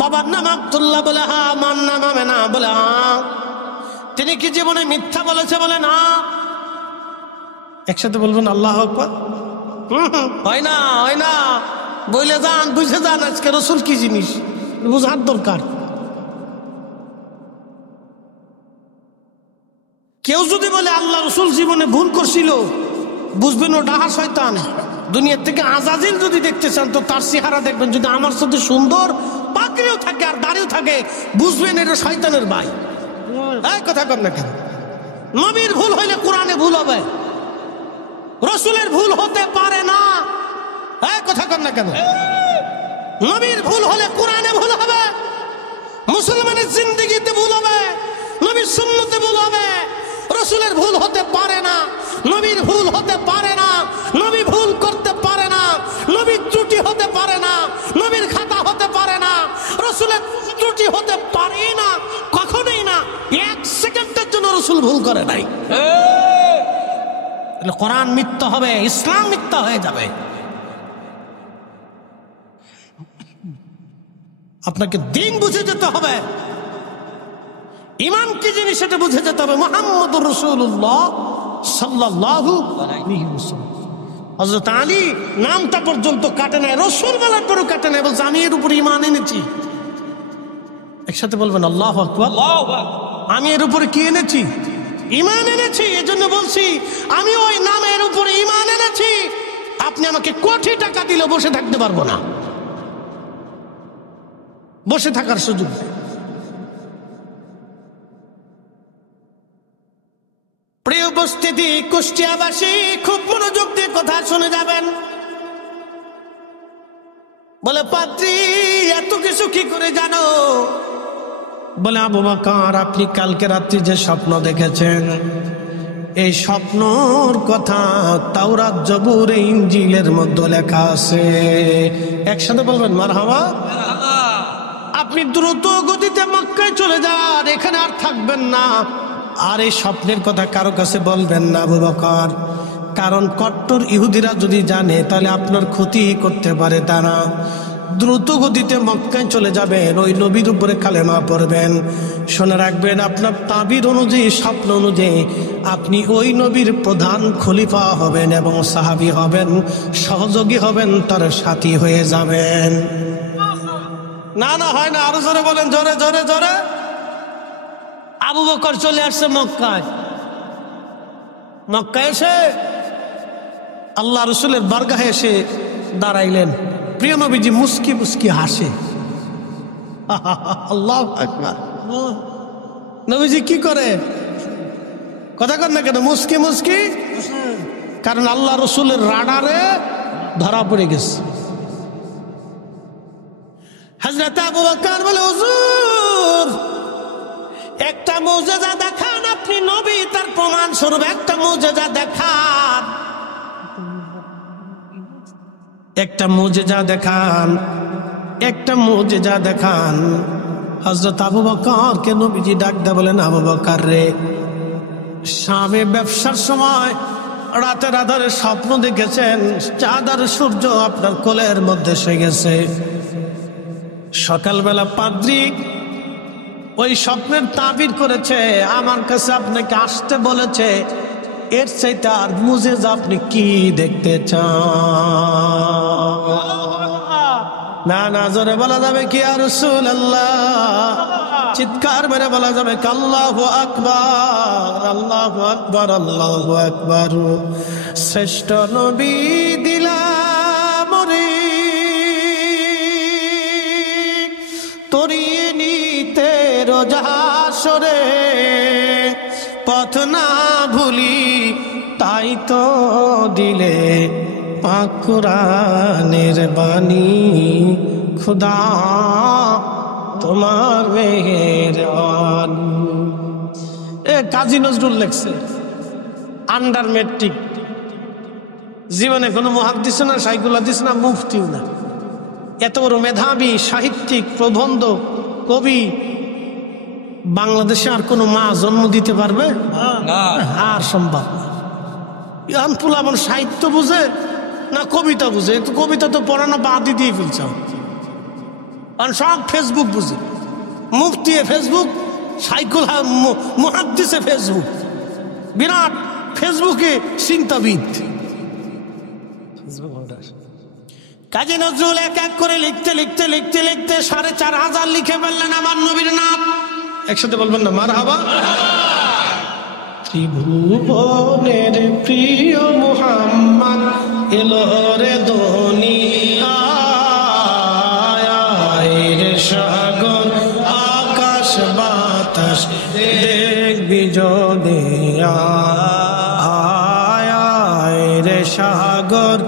বাবার নাম আব্দুল্লাহ? বলে হ্যাঁ। আমার নাম আমেনা? বলে হ্যাঁ। তিনি কি জীবনে মিথ্যা বলেছে? বলে না। একসাথে বলবেন আল্লাহু আকবার। হয় না, হয় না, বলে যান, বুঝে যান আজকে রসুল কি জিনিস বুঝার দরকার। কেউ যদি বলে আল্লাহ রসুল জীবনে ভুল করছিল, বুঝবেন ও ডাহা শয়তান। দুনিয়ার থেকে আজাজিল যদি দেখতে চান তো তার চেহারা দেখবেন, যদি আমার সাথে সুন্দর পাগড়িও থাকে আর দাড়িও থাকে, বুঝবেন এটা শয়তানের ভাই। এই কথা কর না কেন? নবীর ভুল হইলে কোরআনে ভুল হবে, রসুলের ভুল হতে পারে না। এই কথা কর না কেন? নবীর ভুল হলে কোরআনে ভুল হবে, মুসলমানের জিন্দেগিতে ভুল হবে, নবীর সুন্নতে ভুল হবে। রসুলের ভুল হতে পারে না, নবীর ভুল হতে পারে না, নবী ভুল করতে পারে না, নবীর ত্রুটি হতে পারে না, নবীর খাতা হতে পারে না, রসুলের ত্রুটি হতে পারে না, কখনোই না। 1 সেকেন্ডের জন্য রসুল ভুল করে নাই। কোরআন মিথ্যা হবে, ইসলাম মিথ্যা হয়ে যাবে। আপনাকে দিন বুঝে যেতে হবে, ইমান কি জিনিস সেটা বুঝে যেতে হবে। মুহাম্মদুর রাসূলুল্লাহ সাল্লাল্লাহু আলাইহি ওয়াসাল্লাম। হযরত আলী নামটা পর্যন্ত কাটে নাই, রাসূল বলার পরও কাটে নাই, বলছে আমি এর উপর ঈমান এনেছি। একসাথে বলবেন আল্লাহু আকবার। আমি এর উপরে কি এনেছি? ঈমান এনেছি। এজন্য বলছি আমি ওই নামের উপরে ঈমান এনেছি। আপনি আমাকে কোটি টাকা দিলে বসে থাকতে পারবো না, বসে থাকার সুযোগ নেই। প্রিয় উপস্থিতি, কুষ্টিয়াবাসী খুব মনোযোগ দিয়ে কথা শুনে যাবেন। বলে পাত্রী এত কিছু কি করে জানো? বলে আবু বকর আপনি কালকে রাত্রি যে স্বপ্ন দেখেছেন, এই স্বপ্নর কথা তাওরাত, জবুর, ইনজিলের মধ্যে লেখা আছে। একসাথে বলবেন মারহাবা। আপনি দ্রুত গতিতে মক্কায় চলে যান, এখানে আর থাকবেন না। আর এই স্বপ্নের কথা কারো কাছে বলবেন না আবু বকর, কারণ কট্টর ইহুদিরা যদি জানে তাহলে আপনার ক্ষতি করতে পারে তারা। দ্রুত গতিতে মক্কায় চলে যাবেন, ওই নবীর উপরে কালেমা পড়বেন। শুনে রাখবেন আপনার তাবির অনুযায়ী, স্বপ্ন অনুযায়ী আপনি ওই নবীর প্রধান খলিফা হবেন এবং সাহাবী হবেন, সহযোগী হবেন, তার সাথী হয়ে যাবেন। না না হয় না, আরো জোরে বলেন, জোরে জোরে জোরে। আবু বকর চলে আসছে মক্কায়। মক্কায় এসে আল্লাহ রসুলের বারগাহে এসে দাঁড়াইলেন। প্রিয় নবীজি মুস্কি মুস্কি হাসে। আল্লাহু আকবার। নবীজি কি করে? কথা কর না কেন? মুস্কি মুস্কি। কারণ আল্লাহ রসুলের রাডারে ধরা পড়ে গেছে। হযরত আবু বকর বলে হুজুর একটা মুজিজা দেখান, আপনি নবী, তার প্রমাণ স্বরূপ একটা মুজিজা দেখান, একটা মুজিজা দেখান, একটা মুজিজা দেখান। হযরত আবু বকরকে নবীজি ডাক দিয়ে বলেন, আবু বকর রে, শামে ব্যবসার সময় রাতের আধারে স্বপ্ন দেখেছেন চাঁদ আর সূর্য আপনার কোলের মধ্যে এসে গেছে। সকালবেলা পাদ্রী ওই স্বপ্নের তাবির করেছে, আমার কাছে আপনাকে আসতে বলেছে। এর চাইতে আর মুজিজা আপনি কি দেখতে চান? না না, জোরে বলা যাবে কি ইয়া রাসূলুল্লাহ? চিৎকার মেরে বলা যাবে আল্লাহু আকবার, আল্লাহু আকবার, আল্লাহু আকবার। শ্রেষ্ঠ নবী দিলাম রে তরিয়ে নিতে রোজাসরে, পথ না ভুলি তাই তো দিলে পাক কুরআনের বাণী। খুদা তোমার মেহেরবান। কাজী নজরুল লেখছে, আন্ডার মেট্রিক, জীবনে কোনো মুহাদ্দিস না, শাইখুল হাদিস না, মুফতিও না। এত বড় মেধাবী সাহিত্যিক, প্রবন্ধ, কবি বাংলাদেশে আর কোনো মা জন্ম দিতে পারবে না, আর সম্ভব না। পুলাবন সাহিত্য বুঝে না কবিতা বুঝে? কবিতা তো পড়ানো বাদই দিয়ে ফেলছে, কারণ সব ফেসবুক বুঝে। মুফতি ফেসবুক, শাইখুল মুহাদ্দিসে ফেসবুক, বিরাট ফেসবুকে চিন্তাবিদ। কাজী নজরুল এক এক করে লিখতে লিখতে লিখতে লিখতে ৪৫০০ লিখে ফেললেন আমার নবীর নাম। একসাথে বলবেন না মারহাবা। ত্রিভুবনের প্রিয় মুহাম্মদ এলো রে দুনিয়ায়, রে সাগর আকাশ বাতাস দেখবি যদি আয়, রে সাগর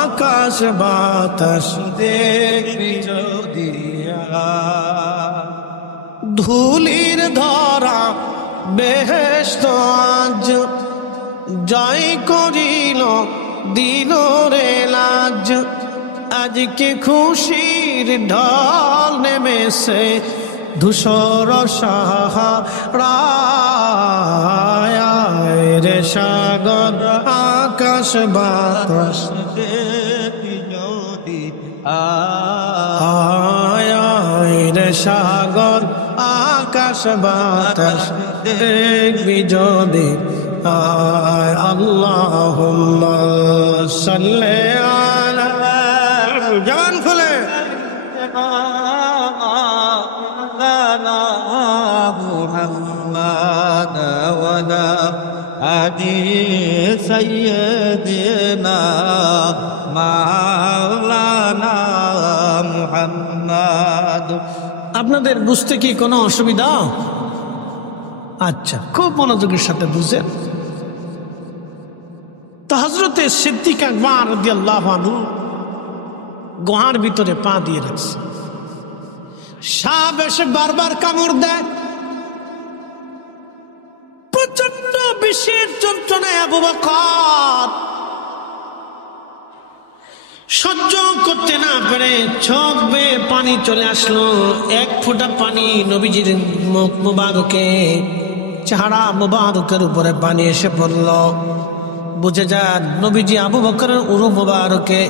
আকাশ বাতাস দেখবি যদি। ধুলির ধরা বেহেশত আজ জয় করিল দিল রে লাজ, আজকে খুশির ঢল নেমেছে ধূসর সাহারায়, রে সাগর আকাশ বাতাস আয়, রে সাগর আকাশ বাতাস দেখবি যদি আল্লাহুম্মা সাল্লি আলা জবান খুলে মুহাম্মাদ ওয়ালা আদি সাইয়্যিদিনা মাওলানা মুহাম্মাদ। আপনাদের বুঝতে কি কোনো অসুবিধা? আচ্ছা, খুব মনোযোগের সাথে বুঝেন। তো হযরতে সিদ্দিক আকবর রাদিয়াল্লাহু আনহু গুহার ভিতরে পা দিয়ে রাখছে। সাপ এসে বারবার কামড় দেয়। প্রচন্ড বিষের যন্ত্রণায় আবু বকর সহ্য করতে না পেরে চোখ বেয়ে পানি চলে আসলো। এক ফোঁটা পানি নবীজির মুখ মুবারকে, চেহারা মুবারকের উপরে পানি এসে পড়ল। বুঝে যান নবীজি আবু বকরের উরু মুবারকে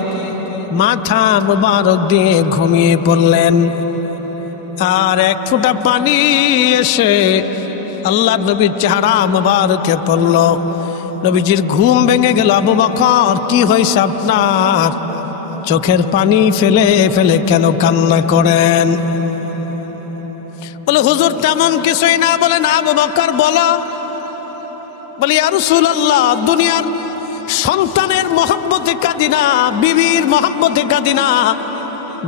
মাথা মুবারক দিয়ে ঘুমিয়ে পড়লেন। আর এক ফোঁটা পানি এসে আল্লাহ নবীর চেহারা মুবারকে পড়ল। নবীজির ঘুম ভেঙে গেল। আবু বকর, কি হয়েছে আপনার? চোখের পানি ফেলে ফেলে কেন কান্না করেন? বলে হুজুর তেমন কিছুই না। বলে না আবু বকর বলো। বলি ইয়া রাসূলুল্লাহ, দুনিয়ার সন্তানের মহব্বতে কাঁদি না, বিবির মহব্বতে কাঁদি না,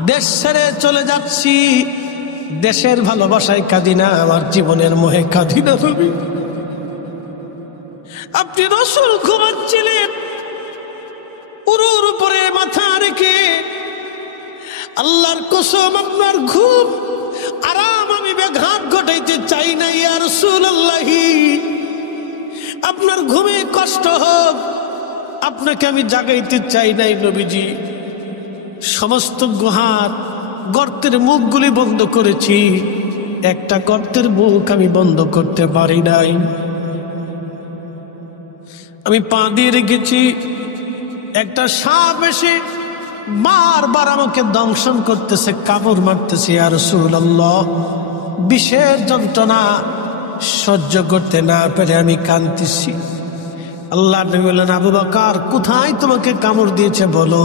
দেশ ছেড়ে চলে যাচ্ছি, দেশের ভালোবাসায় কাঁদি না, আমার জীবনের মোহে কাঁদি না। নবী, আপনি রাসূল ঘুমাচ্ছিলেন, উরুর উপরে মাথা রেখে। আল্লাহর কসম আপনার ঘুম আরাম আমি ব্যাঘাত ঘটাইতে চাই না ইয়া রাসূলুল্লাহ। আপনার ঘুমে কষ্ট হোক, আপনাকে আমি জাগাইতে চাই নাই নবীজি। সমস্ত গুহার গর্তের মুখগুলি বন্ধ করেছি, একটা গর্তের মুখ আমি বন্ধ করতে পারি নাই। আমি পা দিয়ে রেখেছি, একটা সাপ এসে বারবার আমাকে দংশন করতেছে, কামড় মারতেছে। ইয়া রাসূলুল্লাহ, বিষের যন্ত্রণা সহ্য করতে না পেরে আমি কাঁদতেছি। আল্লাহ নবী বললেন, আবু বকর কোথায় তোমাকে কামড় দিয়েছে বলো।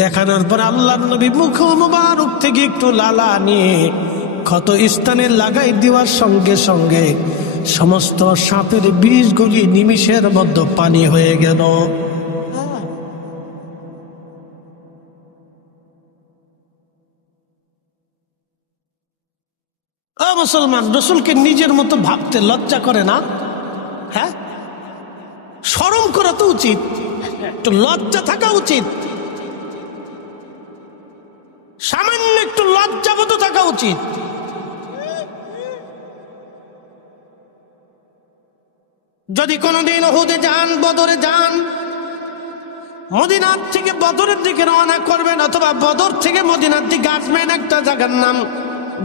দেখানোর পর আল্লাহ নবী মুখ মুবারক থেকে একটু লালা নিয়ে ক্ষত স্থানে লাগাই দেওয়ার সঙ্গে সঙ্গে সমস্ত সাপের বিষগুলি নিমিষের মধ্যে পানি হয়ে গেল। মুসলমান, রসুলকে নিজের মতো ভাবতে লজ্জা করে না? হ্যাঁ, শরম করা তো উচিত, একটু লজ্জা থাকা উচিত, সামান্য একটু লজ্জাবোধ থাকা উচিত। যদি কোনোদিন উহুদে যান, বদরে যান, মদিনার থেকে বদরের দিকে রওনা করবেন অথবা বদর থেকে মদিনার দিকে আসবেন, একটা জায়গার নাম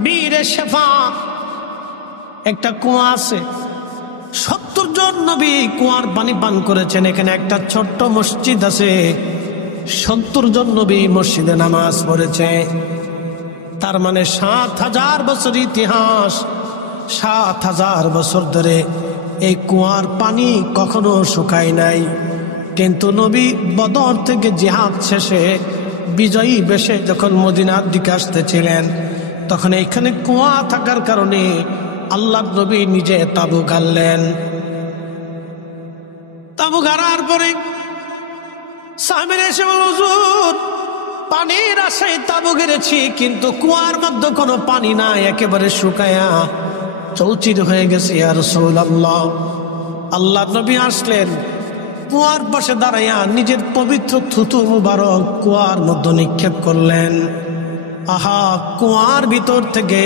বীরে শেফা, একটা কুয়া আছে। 70 জন নবী কুয়ার পানি পান করেছেন। এখানে একটা ছোট্ট মসজিদ আছে, 70 জন নবী মসজিদে নামাজ পড়েছে। তার মানে 7000 বছর ইতিহাস, 7000 বছর ধরে এই কুয়ার পানি কখনো শুকায় নাই। কিন্তু নবী বদর থেকে জিহাদ শেষে বিজয়ী বেশে যখন মদিনার দিকে আসতেছিলেন, তখন এখানে কুয়া থাকার কারণে আল্লাহ নবী নিজে তাবু গাড়লেন। তাবু গাড়ার পরে সাহাবীরা এসে বলল, হুজুর পানির আশায় তাবু গেড়েছি, কিন্তু কুয়ার মধ্যে কোনো পানি নাই, একেবারে শুকায়া চৌচির হয়ে গেছে ইয়া রাসূলুল্লাহ। আল্লাহ নবী আসলেন, কুয়ার পাশে দাঁড়াইয়া নিজের পবিত্র থুতু মুবারক কুয়ার মধ্যে নিক্ষেপ করলেন। আহা, কুয়ার ভিতর থেকে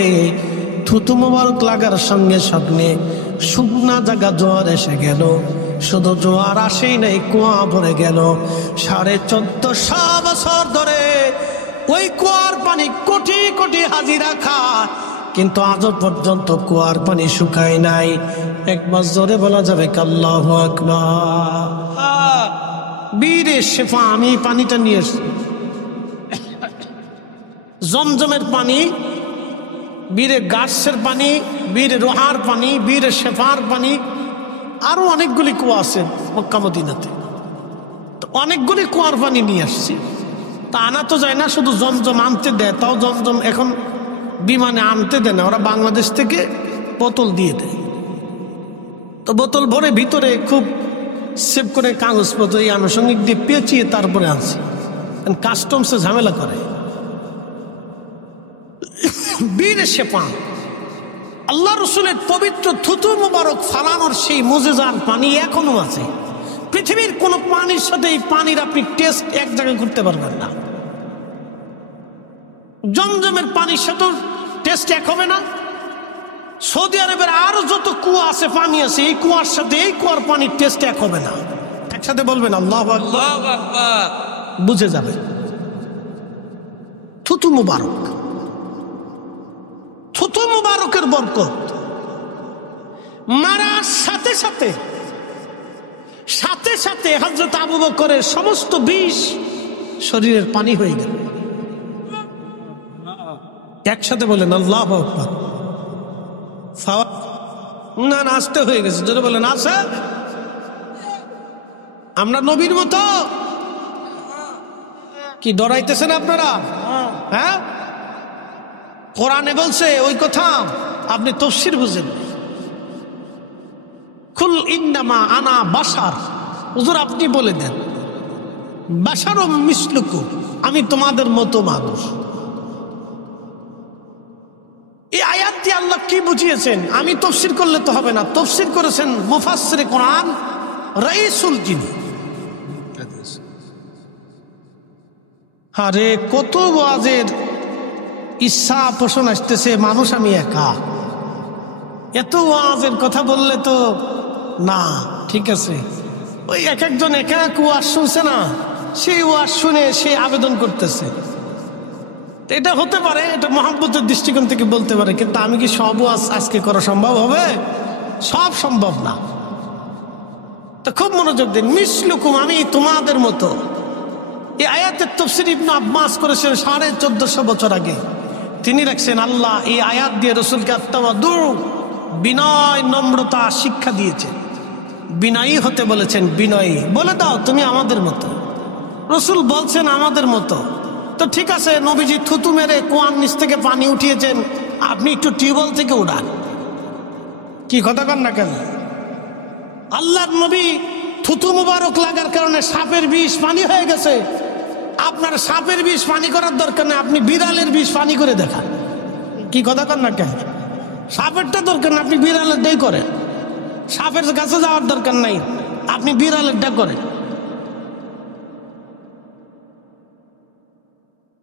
থুতু মুবারক লাগার সঙ্গে সঙ্গে শুকনা জায়গা জোয়ার এসে গেল। শুধু জোয়ার আসেই নাই, কুয়া ভরে গেল। 1450 বছর ধরে ওই কুয়ার পানি কোটি কোটি হাজিরা খায়, কিন্তু আজও পর্যন্ত কুয়ার পানি শুকায় নাই। একবার জোরে বলা যাবে আল্লাহু আকবার। বীরে শেফা, আমি পানিটা নিয়ে এসছি, জমজমের পানি, বীরে গাছের পানি, বীরে রোহার পানি, বীরে শেফার পানি, আরো অনেকগুলি কুয়া আছে মক্কা মদিনাতে, তো অনেকগুলি কুয়ার পানি নিয়ে আসছি। তা আনা তো যায় না, শুধু জমজম আনতে দেয়, তাও জমজম এখন বিমানে আনতে দেয় না, ওরা বাংলাদেশ থেকে বোতল দিয়ে দেয়। তো বোতল ভরে ভিতরে খুব সেভ করে কাগজপত্র এই আনুষঙ্গিক দিয়ে পেঁচিয়ে তারপরে আনছি, কাস্টমসে ঝামেলা করে। বীর সে পান আল্লাহ রসুলের পবিত্র থুতু মুবারক ফালানোর সেই মুজেজার পানি এখনো আছে। পৃথিবীর কোন পানির সাথে এই পানির আপনি টেস্ট এক জায়গায় করতে পারবেন না। জমজমের পানির সাথে টেস্ট এক হবে না। সৌদি আরবের আরো যত কুয়া আছে, পানি আছে, এই কুয়ার সাথে এই কুয়ার পানির টেস্ট এক হবে না। একসাথে বলবেন আল্লাহু আকবার, বুঝে যাবে। থুতু মুবারক, থুতু মুবারকের বরকত মারার সাথে সাথে সাথে সাথে হযরত আবু বকরের সমস্ত বিষ শরীরের পানি হয়ে গেল। একসাথে বলেন আল্লাহু আকবার। না নাচতে হয়ে গেছে, যদি বলেন আছে আমরা নবীর মতো কি ডরাইতেছেন আপনারা? হ্যাঁ, কোরআনে বলছে ওই কথা, আপনি তাফসীর বুঝেন। কুল ইন্নামা আনা বাশার, হুজুর আপনি বলে দেন বাশারুম মিসলুকুম, আমি তোমাদের মতো মানুষ। এই আয়াত দিয়ে আল্লাহ কি বুঝিয়েছেন আমি তাফসীর করলে তো হবে না, তাফসীর করেছেন মুফাসসিরে কোরআন রাইসুল জিনি। আরে কত ওয়াজের ইচ্ছা পোষণ আসতেছে, মানুষ আমি একা, এত ওয়াজের কথা বললে তো না। ঠিক আছে, ওই এক একজন এক এক ওয়াজ শুনছে না, সেই ওয়াজ শুনে সে আবেদন করতেছে। এটা হতে পারে, এটা মহব্বতের দৃষ্টিকোণ থেকে বলতে পারে, কিন্তু আমি কি সব ওয়াজ আজকে করা সম্ভব হবে? সব সম্ভব না। তো খুব মনোযোগ দিন, মিসলুকুম, আমি তোমাদের মতো। এই আয়াতের তাফসীর ইবনে আব্বাস করেছেন 1450 বছর আগে। তিনি রাখছেন আল্লাহ এই আয়াত দিয়ে রসুলকে আত্মাওয়াদু, বিনয় নম্রতা শিক্ষা দিয়েছেন, বিনয়ী হতে বলেছেন। বিনয়ী বলে দাও তুমি আমাদের মতো। রসুল বলছেন আমাদের মতো, তো ঠিক আছে, নবীজি থুতু মেরে কুয়ার নিচ থেকে পানি উঠিয়েছেন, আপনি একটু টিউবওয়েল থেকে উঠান। কি কথা কন না কেন? আল্লাহর নবী থুতু মুবারক লাগার কারণে সাপের বিষ পানি হয়ে গেছে, আপনার সাপের বিষ পানি করার দরকার নেই, আপনি বিড়ালের বিষ পানি করে দেখান। কি কথা কন না কেন? সাপেরটা দরকার না, আপনি বিড়ালেরটাই করেন। সাপের কাছে যাওয়ার দরকার নাই, আপনি বিড়ালেরটা করেন।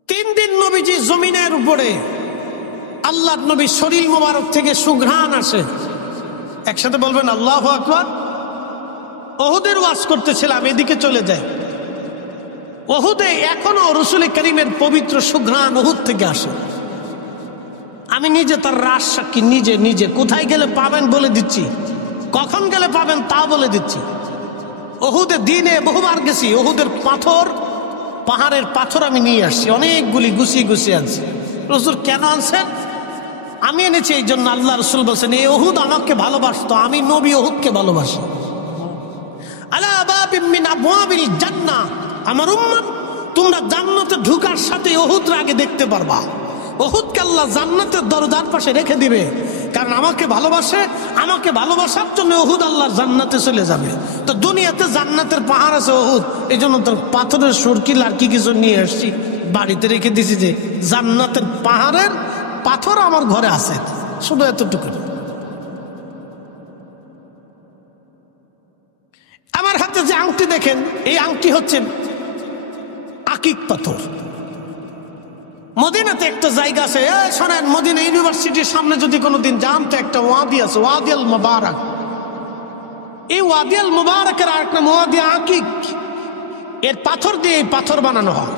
3 দিন নবীজি জমিনের উপরে, আল্লাহর নবী শরীর মোবারক থেকে সুঘ্রাণ আসে। একসাথে বলবেন আল্লাহু আকবার। ওহুদের ওয়াজ করতেছিলাম, এদিকে চলে যায়। ওহুদে এখনো রসুল করিমের পবিত্র সুঘ্রাণ ওহুদ থেকে আসে। আমি নিজে তার রাস সাক্ষী, নিজে নিজে কোথায় গেলে পাবেন বলে দিচ্ছি, কখন গেলে পাবেন তা বলে দিচ্ছি। ওহুদে দিনে বহুবার গেছি, ওহুদের পাথর, পাহাড়ের পাথর আমি নিয়ে আসছি, অনেকগুলি গুছিয়ে গুছিয়ে আনছি। রসুল কেন আনছেন? আমি এনেছি এই জন্য, আল্লাহ রসুল বলছেন এই ওহুদ আমাকে ভালোবাসতো, আমি নবী ওহুদকে ভালোবাসি। আলা বাবিম মিন আবওয়াবিল জান্নাহ, আমার উম্মত তোমরা জান্নাতে ঢোকার সাথে ওহুদকে আগে দেখতে পারবা। ওহুদকে আল্লাহ জান্নাতের দরজার পাশে রেখে দিবে, কারণ আমাকে ভালোবাসে, আমাকে ভালোবাসার জন্য ওহুদ আল্লাহ জান্নাতে চলে যাবে। তো দুনিয়াতে জান্নাতের পাহাড় আছে ওহুদ, এই জন্য তো পাথরের সরকিল আর কি কিছু নিয়ে আসছি, বাড়িতে রেখে দিছি, যে জান্নাতের পাহাড়ের পাথর আমার ঘরে আছে, শুধু এতটুকু। আমার হাতে যে আংটি দেখেন, এই আংটি হচ্ছে আকিক পাথর। মদিনাতে একটা জায়গা আছে, শোনেন, মদিনা ইউনিভার্সিটির সামনে যদি কোনোদিন যান তো একটা ওয়াদি আছে, ওয়াদি আল মুবারাক। এই ওয়াদি আল মুবারাকের আর একটা ওয়াদি আকিক, এর পাথর দিয়ে এই পাথর বানানো হয়।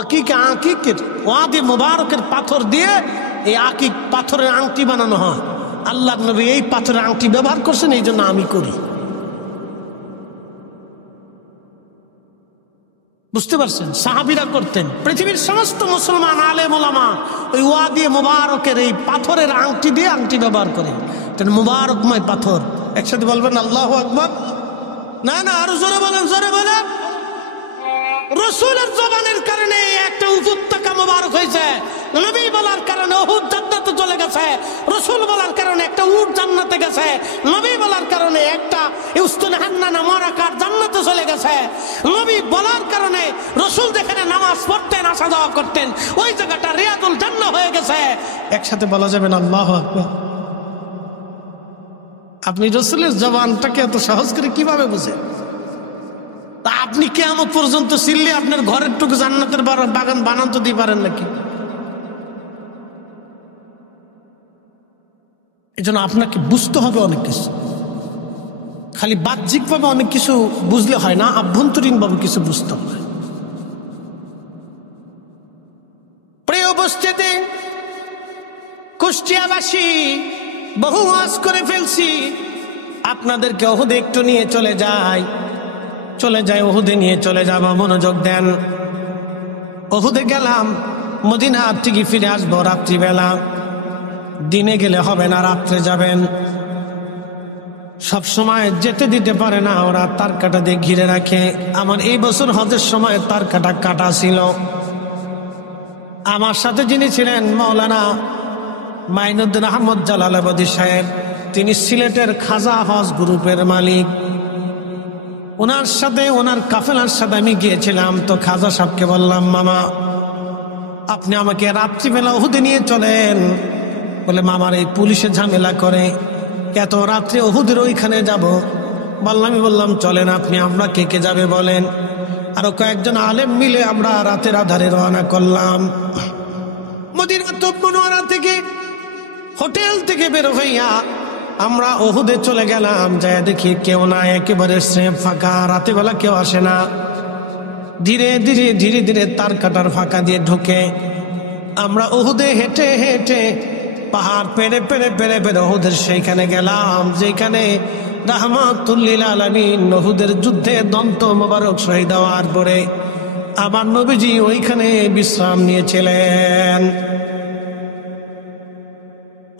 আকিকের ওয়াদি মুবারকের পাথর দিয়ে এই আকিক পাথরের আংটি বানানো হয়। আল্লাহর নবী এই পাথরের আংটি ব্যবহার করছেন, এই জন্য আমি করি। বুঝতে পারছেন? সাহাবীরা করতেন, পৃথিবীর সমস্ত মুসলমান আলেম ওলামা ওই ওয়াদি মুবারকের এই পাথরের আংটি দিয়ে আংটি ব্যবহার করে। মুবারকময় পাথর, একসাথে বলবেন আল্লাহু আকবার। না না, আরো জোরে বলেন, জোরে বলেন। রসুলের জবানের কারণে একটা উপত্যকা মোবারক হয়েছে, নবী বলার কারণে উহুদ জান্নাতে চলে গেছে, রসুল বলার কারণে একটা উট জান্নাতে গেছে, নবী বলার কারণে একটা ইউস্তুন হান্নানা মরাকার জান্নাতে চলে গেছে, নবী বলার কারণে রসুল যেখানে নামাজ পড়তেন আসা যাওয়া করতেন ওই জায়গাটা রিয়াদুল জান্নাহ হয়ে গেছে। একসাথে বলা যাবে না আল্লাহু আকবার। আপনি রসুলের জবানটাকে এত সহজ করে কিভাবে বুঝেন? তা আপনি কিয়ামত পর্যন্ত চিল্লে আপনার ঘরের টুকু জান্নাতের বাগান বানান তো দিতে পারেন নাকি? এই জন্য আপনাকে বুঝতে হবে অনেক কিছু, খালি বাহ্যিকভাবে অনেক কিছু বুঝলে হয় না, আভ্যন্তরীণভাবে কিছু বুঝতে হবে। প্রিয় উপস্থিতি, কুষ্টিয়াবাসী বহু ওয়াজ করে ফেলছি, আপনাদেরকে ওহুদে একটু নিয়ে চলে যায়, ওহুদে নিয়ে চলে যাব, মনোযোগ দেন। ওহুদে গেলাম, মদিনা থেকে ফিরে আসবো রাত্রিবেলা, দিনে গেলে হবে না, রাত্রে যাবেন। সব সময় যেতে দিতে পারে না ওরা, তার কাটা দিয়ে ঘিরে রাখে। আমার এই বছর হজের সময় তার কাটা কাটা ছিল। আমার সাথে যিনি ছিলেন মাওলানা মাইনুদ্দিন আহমদ জালালাবাদী সাহেব, তিনি সিলেটের খাজা হজ গ্রুপের মালিক। ওনার সাথে, ওনার কাফেলার সাথে আমি গিয়েছিলাম। তো খাজা সাহেবকে বললাম, মামা আপনি আমাকে রাত্রিবেলা ওহুদে নিয়ে চলেন। বলে মামার এই পুলিশে ঝামেলা করে, এত রাত্রে ওহুদের ওইখানে যাব। বললাম চলেন আপনি, আমরা কে কে যাবে বলেন। আরো কয়েকজন আলেম মিলে আমরা রাতের আধারে রওনা করলাম। মদিনাতুল মুনাওয়ারা থেকে, হোটেল থেকে বের হইয়া আমরা ওহুদে চলে গেলাম। যায় দেখি কেউ না, একেবারে স্রেফ ফাঁকা, রাতে বেলা কেউ আসে না। ধীরে ধীরে ধীরে ধীরে তার কাটার ফাঁকা দিয়ে ঢুকে আমরা ওহুদে হেঁটে হেঁটে পাহাড় পেরে পেরে পেরে পেরে ওহুদের সেইখানে গেলাম, যেখানে রাহমাতুল লিল আলামিন ওহুদের যুদ্ধে দন্ত মোবারক শহীদ হওয়ার পরে আমার নবীজি ওইখানে বিশ্রাম নিয়েছিলেন।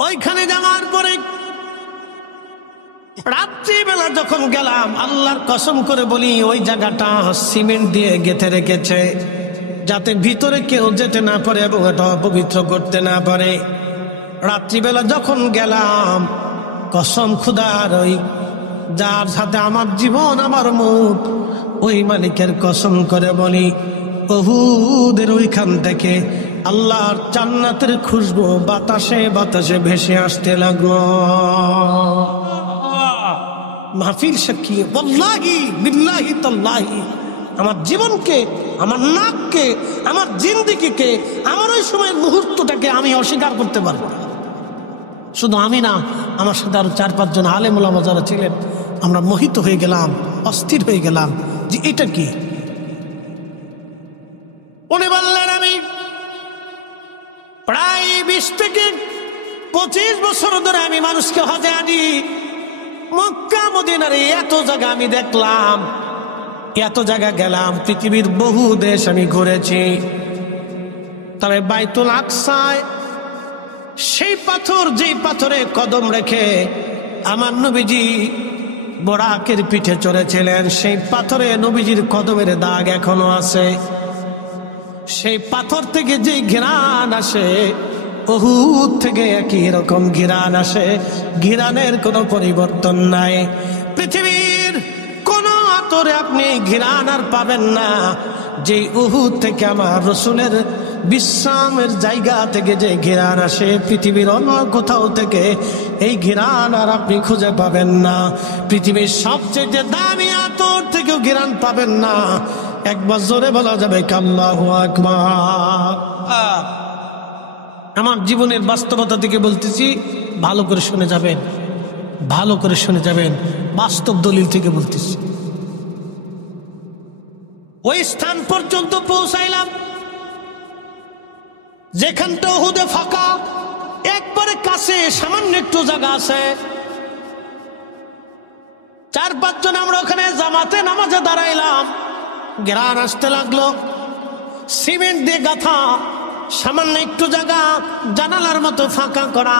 ওইখানে যাওয়ার পরে রাত্রিবেলা যখন গেলাম, আল্লাহর কসম করে বলি ওই জায়গাটা সিমেন্ট দিয়ে গেঁথে রেখেছে, যাতে ভিতরে কেউ যেতে না পারে এবং এটা অপবিত্র করতে না পারে। রাত্রিবেলা যখন গেলাম, কসম খুদার, ওই যার সাথে আমার জীবন আমার মুখ, ওই মালিকের কসম করে বলি, ওহুদের ওইখান থেকে আল্লাহর জান্নাতের খুশবু বাতাসে বাতাসে ভেসে আসতে লাগলো। মাহফিল সাক্ষী, ওয়াল্লাহি বিল্লাহি তাল্লাহি, আমার জীবনকে, আমার নাককে, আমার জিন্দেগিকে, আমার ওই সময়ের মুহূর্তটাকে আমি অস্বীকার করতে পারবো না। শুধু আমি না, আমার সাথে আরো 4-5 জন আলেম ওলামা যারা ছিলেন, আমরা মোহিত হয়ে গেলাম, অস্থির হয়ে গেলাম যে এটা কি। উনি বললেন, আমি প্রায় 20 থেকে 25 বছর ধরে আমি মানুষকে হজে আনি। মক্কা মদিনার এত জায়গা আমি দেখলাম, এত জায়গা গেলাম, পৃথিবীর বহু দেশ আমি ঘুরেছি। তবে বাইতুল আকসায় সেই পাথর, যেই পাথরে কদম রেখে আমার নবীজি বোরাকের পিঠে চড়েছিলেন, সেই পাথরে নবীজির কদমের দাগ এখনো আছে। সেই পাথর থেকে যেই ঘ্রাণ আসে, উহুদ থেকে একই রকম ঘ্রাণ আসে, ঘ্রাণের কোনো পরিবর্তন নাই। পৃথিবীর কোন আতরে আপনি ঘ্রাণ আর পাবেন না যে উহুদ থেকে আমার রসুলের বিশ্রামের জায়গা থেকে যে ঘ্রাণ আসে। পৃথিবীর অন্য কোথাও থেকে এই ঘ্রাণ আর আপনি খুঁজে পাবেন না। পৃথিবীর সবচেয়ে দামি আতর থেকেও ঘ্রাণ পাবেন না। একবার জোরে বলা যাবে আল্লাহু আকবার। আমার জীবনের বাস্তবতা থেকে বলতেছি, ভালো করে শুনে যাবেন, ভালো করে শুনে যাবেন, বাস্তব দলিল থেকে বলতেছি। ওই স্থান পর্যন্ত পৌঁছাইলাম যেখানটা উহুদে ফাঁকা, একবারে কাছে সামান্য একটু জায়গা আছে। 4-5 জন আমরা ওখানে জামাতে নামাজে দাঁড়াইলাম। ঘ্রাণ আসতে লাগলো, সিমেন্ট দিয়ে গাঁথা সামান্য একটু জায়গা, জানালার মতো ফাঁকা করা।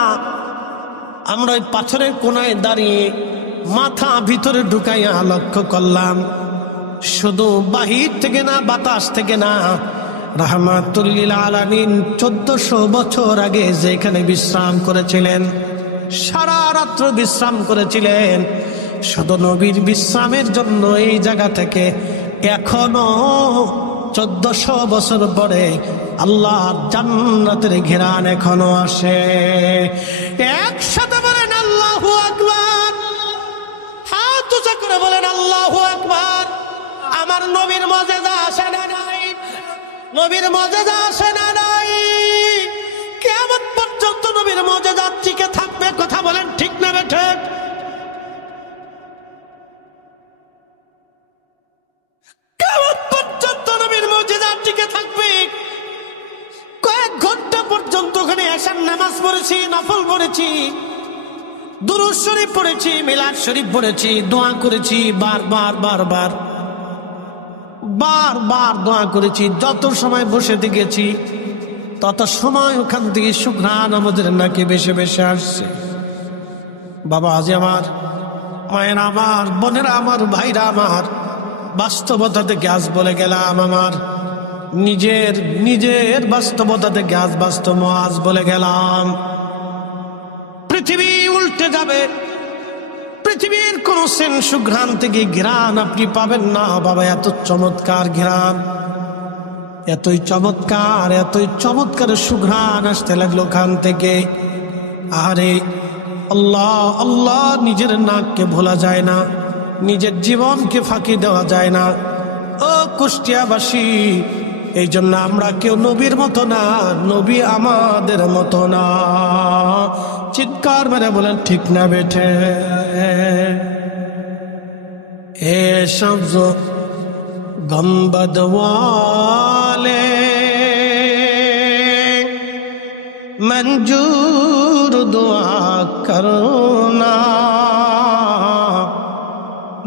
আমরা ওই পাথরের কোনায় দাঁড়িয়ে মাথা ভিতরে ঢুকাইয়া লক্ষ্য করলাম, শুধু বাহির থেকে না, বাতাস থেকে না, রাহমাতুল লিল আলামিন 1400 বছর আগে যেখানে বিশ্রাম করেছিলেন, সারা রাত্র বিশ্রাম করেছিলেন, শুধু নবীর বিশ্রামের জন্য এই জায়গা থেকে এখনো 1400 বছর পরে আল্লাহর জান্নাতের ঘেরান এখনো আসে। একসাথে বলেন আল্লাহু আকবার, হাত উঁচা করে বলেন আল্লাহু আকবার। আমার নবীর মজেজা আসে না নাই? নবীর মজেজা আসে না নাই? কিয়ামত পর্যন্ত নবীর মজেজা টিকে থাকবে, কথা বলেন ঠিক না বেঠে? কিয়ামত পর্যন্ত নবীর মজেজা টিকে থাকবে। কয়েক ঘন্টা পর্যন্ত ওখানে এশার নামাজ পড়েছি, নফল পড়েছি, দুরূদ শরীফ পড়েছি, মিলাদ শরীফ পড়েছি, দোয়া করেছি, বারবার বারবার বারবার দোয়া করেছি। যত সময় বসে গেছি তত সময় ওখান থেকে সুঘ্রাণ আমাদের নাকি বেশি বেশি আসছে। বাবা আজ আমার, মায়েরা আমার, বোনেরা আমার, ভাইরা আমার, বাস্তবতা থেকে আজ বলে গেলাম, আমার নিজের বাস্তবতা থেকে আজ বাস্তব আজ বলে গেলাম, পৃথিবী উল্টে যাবে। পৃথিবীর কোন সেন সুঘ্রাণ থেকে ঘ্রাণ আপনি পাবেন না বাবা। এত চমৎকার ঘ্রাণ, এতই চমৎকার সুঘ্রাণ আসতে লাগলো খান থেকে। আরে আল্লাহ আল্লাহ, নিজের নাককে ভোলা যায় না, নিজের জীবনকে ফাঁকি দেওয়া যায় না। ও কুষ্টিয়াবাসী, এই জন্য আমরা কেউ নবীর মতো না, নবী আমাদের মতো না। চিৎকার মেরে বলেন ঠিক না বেঠে? এ সবজ গম্বদ ওয়ালে मंजूर दुआ करना,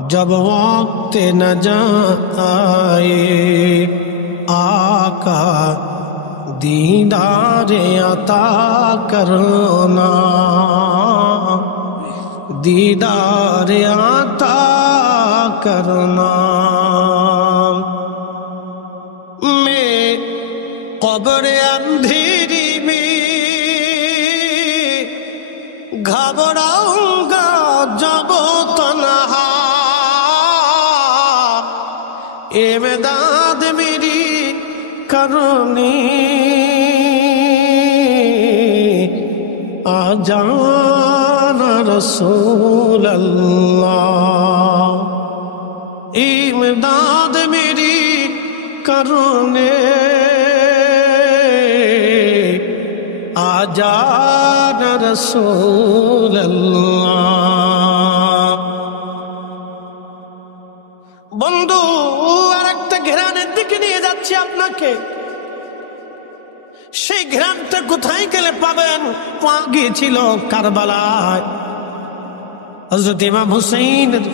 जब वक्त न जाए आका दीदार अता करना, दीदार अता करना। मैं कब्र अंधेरी घबराऊंगा जब तन्हा, इमदाद मेरी करनी आ जाना रसूल अल्लाह, इमदाद मेरी करने आ जाना रसूल अल्लाह। বন্ধু, আর একটা ঘেরানের দিকে নিয়ে যাচ্ছি আপনাকে। সেই ঘেরানটা কোথায় গেলে পাবেন? পাওয়া গিয়েছিল কারবালায়। হযরত ইমাম হুসাইনের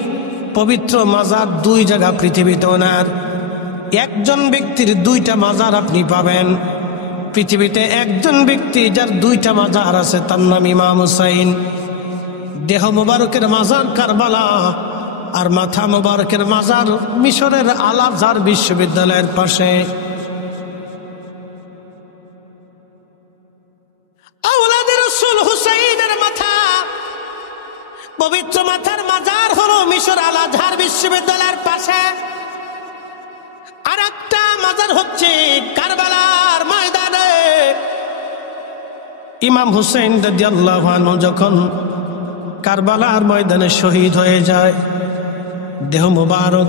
পবিত্র মাজার দুই জায়গা পৃথিবীতে। ওনার একজন ব্যক্তির দুইটা মাজার আপনি পাবেন পৃথিবীতে। একজন ব্যক্তি যার দুইটা মাজার আছে, তার নাম ইমাম হুসাইন। দেহ মুবারকের মাজার কারবালা, আর মাথা মুবারকের মাজার মিশরের আল আজহার বিশ্ববিদ্যালয়ের পাশে। আওলাদে রাসূল হুসাইনের মাথা, পবিত্র মাথার মাজার হলো মিশর আল আজহার বিশ্ববিদ্যালয়ের পাশে। আর একটা মাজার হচ্ছে কারবালার ময়দানে। ইমাম হুসাইন রাদিয়াল্লাহু আনহু যখন কারবালার ময়দানে শহীদ হয়ে যায়, দেহ মুবারক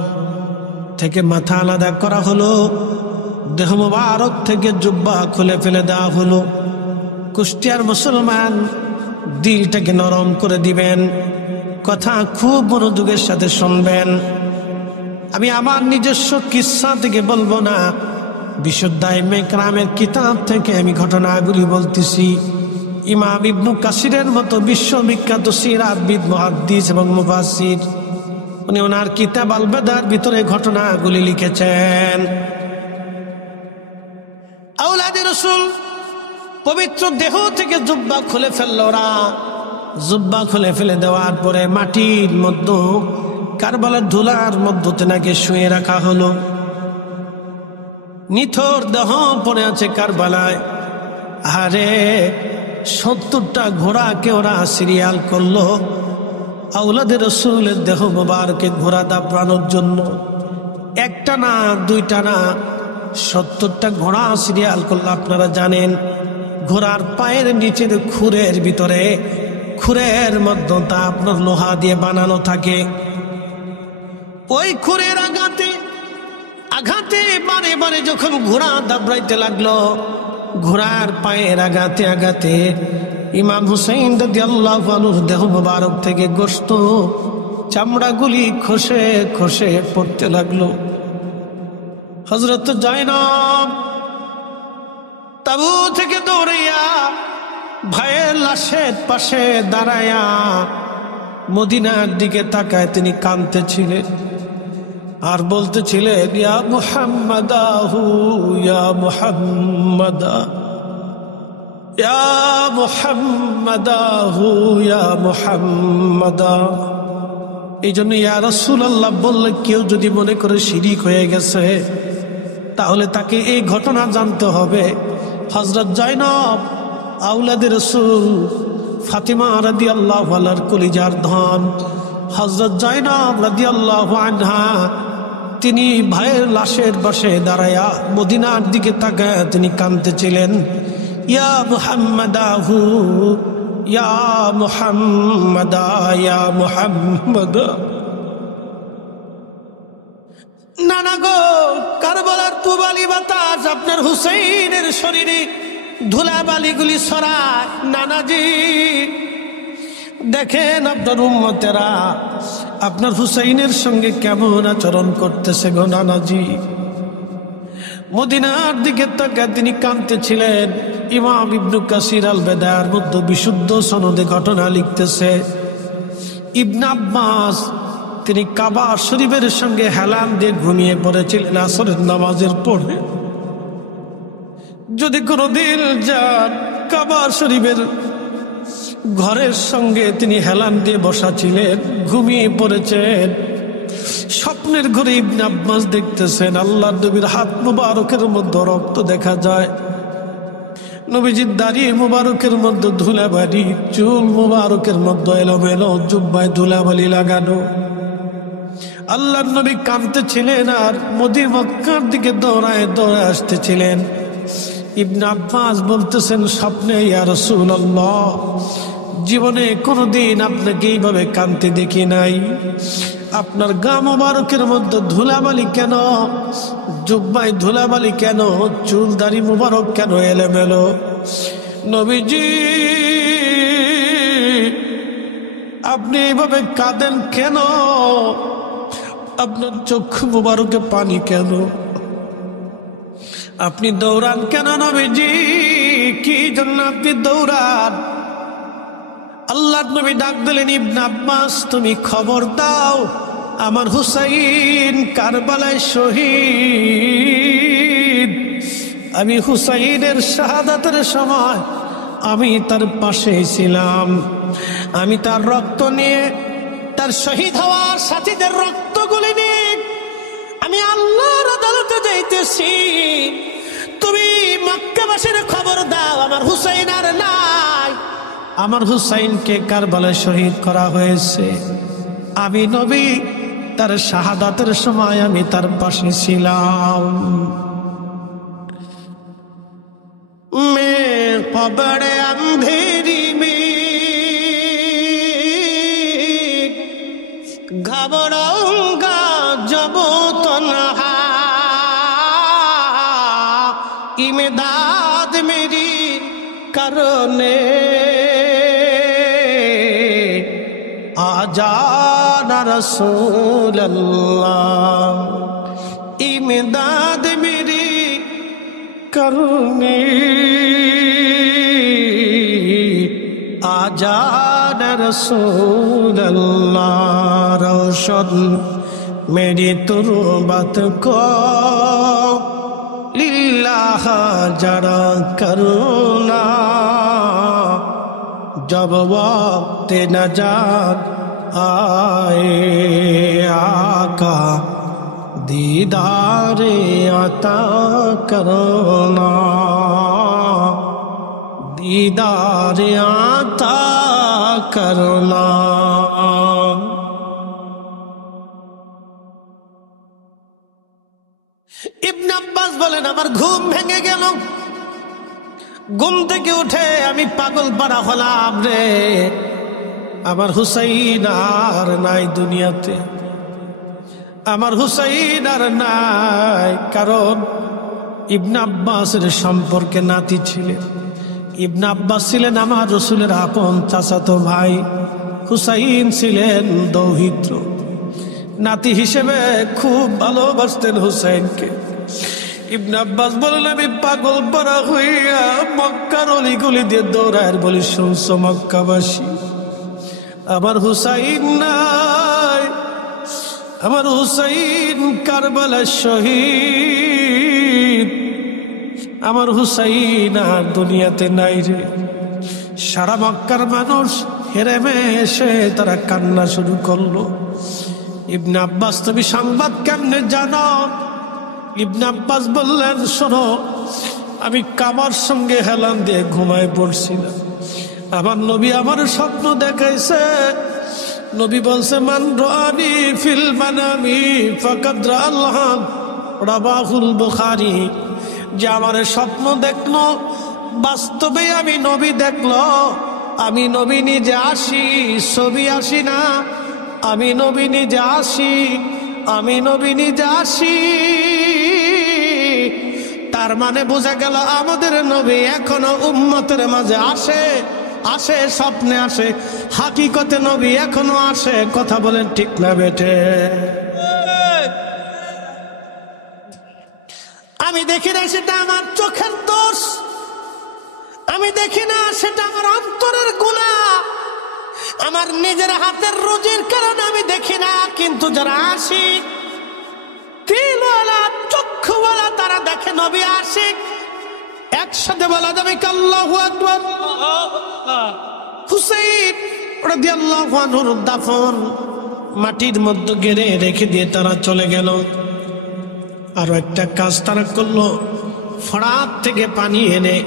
থেকে মাথা আলাদা করা হলো, দেহ মুবারক থেকে জুব্বা খুলে ফেলে দেওয়া হলো। কুষ্টিয়ার মুসলমান, দিলটাকে নরম করে দিবেন, কথা খুব মনোযোগের সাথে শুনবেন। আমি আমার নিজস্ব কিসসা থেকে বলবো না, বিশুদ্ধ আইমে কেরামের কিতাব থেকে আমি ঘটনাগুলি বলতেছি। ইমাম ইবনু কাসিরের মতো বিশ্ববিখ্যাত সিরাতবিদ, মুহাদ্দিস এবং মুফাসসির, উনি ওনার কিতাব আল বাদার ভিতরে ঘটনাগুলি লিখেছেন। আওলাদে রাসূল পবিত্র দেহ থেকে জুব্বা খুলে ফেলল ওরা। জুব্বা খুলে ফেলে দেওয়ার পরে মাটির মধ্যে কারবালার ধুলার মধ্যতে নাকি শুয়ে রাখা হলো। নিথর দেহ পড়ে আছে কারবালায়। আরে 70টা ঘোড়াকে ওরা সিরিয়াল করলো আওলাদে রসুলের দেহ মোবারকে ঘোড়া দাপড়ানোর জন্য। একটা না, দুইটা না, 70টা ঘোড়া সিরিয়াল করলো। আপনারা জানেন ঘোড়ার পায়ের নিচের খুরের ভিতরে, খুরের মধ্যে তা আপনার লোহা দিয়ে বানানো থাকে। ওই খুরের আঘাতে আঘাতে বারে বারে যখন ঘোড়া দাবড়াইতে লাগলো, ঘোড়ার পায়ের আঘাতে আঘাতে ইমাম হুসাইন রাদিয়াল্লাহু আনহুর দেহ মোবারক থেকে গোশত চামড়াগুলি খসে খসে পড়তে লাগলো। হযরত জায়নব তাবু থেকে দৌড়াইয়া ভাইয়ের লাশের পাশে দাঁড়ায়া মদিনার দিকে তাকায় তিনি কাঁদতেছিলেন আর বলতেছিলেন, ইয়া মুহাম্মাদাহু ইয়া মুহাম্মাদা, ইয়া মুহাম্মাদাহু ইয়া মুহাম্মাদা। এই জন্য ইয়া রাসূলুল্লাহ বললে কেউ যদি মনে করে শিরিক হয়ে গেছে তাহলে তাকে এই ঘটনা জানতে হবে। হযরত জায়নব আওলাদে রাসূল ফাতিমা রাদিয়াল্লাহু আনহার কলিজার ধন, হযরত জায়নব রাদিয়াল্লাহু আনহা তিনি ভাইয়ের লাশের পাশে দাঁড়ায়া মদিনার দিকে তাকায় তিনি কাঁদতেছিলেন, ইয়া মুহাম্মাদাহু ইয়া মুহাম্মাদা ইয়া মুহাম্মাদা। নানা গো, কারবালার তুবালি বাতাস আপনার হুসাইনের শরীরে ধুলাবালিগুলি সরায়। নানাজি দেখেন আপনার উম্মতেরা আপনার হুসাইনের সঙ্গে কেমন আচরণ করতেছে গো নানাজি। মদিনার দিকে তাকায় তিনি কাঁদতেছিলেন। ইমাম ইবনে কাসির আল বেদায়ার মধ্যে বিশুদ্ধ সনদে ঘটনা লিখতেছে, ইবনে আব্বাস তিনি কাবা শরীফের সঙ্গে হেলান দিয়ে ঘুমিয়ে পড়েছিলেন আসরের নামাজের পরে। যদি কোনোদিন যান কাবা শরীফের ঘরের সঙ্গে তিনি হেলান দিয়ে বসা ছিলেন, ঘুমিয়ে পড়েছেন। স্বপ্নের ঘরে ইবনে আব্বাস দেখতেছেন আল্লাহর নবীর হাত মুবারকের মধ্যে রক্ত দেখা যায়, নবীজির দাড়ি মুবারকের মধ্যে ধুলাবালি, চুল মুবারকের মধ্যে এলোমেলো, জুব্বায় ধুলাবালি লাগানো। আল্লাহর নবী কাঁদতেছিলেন আর মক্কার দিকে দৌড়ায় দৌড়ায় আসতেছিলেন। ইবনে আব্বাস বলতেছেন স্বপ্নে, ইয়া রাসূলুল্লাহ জীবনে কোনোদিন আপনাকে এইভাবে কাঁদতে দেখি নাই। আপনার গা মুবারকের মধ্যে ধুলাবালি কেন, জুব্বায় ধুলাবালি কেন, চুল দাড়ি মুবারক কেন এলোমেলো? নবীজি আপনি এইভাবে কাঁদেন কেন? আপনার চক্ষু মুবারকে পানি কেন? আপনি দৌড়ান কেন নবীজি? কি জন্য আপনি দৌড়ান? আল্লাহর নবী ডাক দিলেন, ইবনে আব্বাস তুমি খবর দাও আমার হুসাইন কারবালায় শহীদ। আমি হুসাইনের শাহাদাতের সময় আমি তার পাশে ছিলাম। আমি তার রক্ত নিয়ে, তার শহীদ হওয়ার সাথীদের রক্তগুলি নিয়ে আমি আল্লাহর আদালতে যাইতেছি। তুমি মক্কাবাসীর খবর দাও আমার হুসাইন আর নাই, আমার হুসাইনকে কারবালায় শহীদ করা হয়েছে। আমি নবী তার শাহাদাতের সময় আমি তার পাশে ছিলাম। मैं कब्र अंधेरी में घबराऊंगा जब तन्हा, इमदाद मेरी करने आजाना रसूल अल्लाह, इमदाद मेरी करने आजान रसूल अल्लाह। रोशन मेरी तुरबत को लिल्लाह जरा करुणा, जब वक्त नजात आए आका दीदारे अता करना दीदारे अता करना। ইবনে আব্বাস বলেন আমার ঘুম ভেঙে গেল, ঘুম থেকে উঠে আমি পাগল পাড়া হলাম রে, আমার হুসাইন আর নাই দুনিয়াতে, আমার হুসাইন আর নাই। কারণ ইবনে আব্বাসের সম্পর্কে নাতি ছিলেন, ইবনে আব্বাস ছিলেন আমার রসুলের আপন চাচাতো ভাই, হুসাইন ছিলেন দৌহিত্র। নাতি হিসেবে খুব ভালোবাসতেন হুসাইনকে। ইবনে আব্বাস বলেন আমি পাগল পাড়া হইয়া মক্কার অলিগলি দিয়ে দৌড়ায় বলি, শুনছো মক্কাবাসী, আমার হুসাইন নাই, আমার হুসাইন কারবালার শহীদ, আমার হুসাইন আর দুনিয়াতে নাই রে। সারা মক্কার মানুষ হেরেমে এসে তারা কান্না শুরু করলো। ইবনে আব্বাস তুমি সংবাদ কেমনে জানো? ইবনে আব্বাস বললেন শোনো, আমি কামার সঙ্গে হেলান দিয়ে ঘুমায় পড়ছিলাম, আমার নবী আমার স্বপ্ন দেখাইছে। নবী বলছে মান রাআনি ফিল মানামি ফাকাদ রাআল্লাহ, রাবাহুল বুখারী, যে আমার স্বপ্ন দেখলো বাস্তবে আমি নবী দেখলো, আমি নবী নিজে আসি, ছবি আসি না, আমি নবী নিজে আসি, আমি নবী নিজে আসি। তার মানে বোঝা গেল আমাদের নবী এখনো উম্মতের মাঝে আসে, আসে স্বপ্নে আসে, হাকিকতে নবী এখনো আসে। কথা বলেন ঠিক না বেটে? আমি দেখি না সেটা আমার চোখের দোষ, আমি দেখি না সেটা আমার অন্তরের গুনাহ, আমার নিজের হাতের রুজির কারণে আমি দেখি না। কিন্তু যারা আশিক, দিলওয়ালা, চক্ষুওয়ালা, তারা দেখে নবী আশিক। একসাথে বলা যাবে কি আল্লাহু আকবার। হুসাইন রাদিয়াল্লাহু আনহুর দাফন মাটির মধ্যে গেড়ে রেখে দিয়ে তারা চলে গেল। আরো একটা কাজ তারা করলো, ফরাত থেকে পানি এনে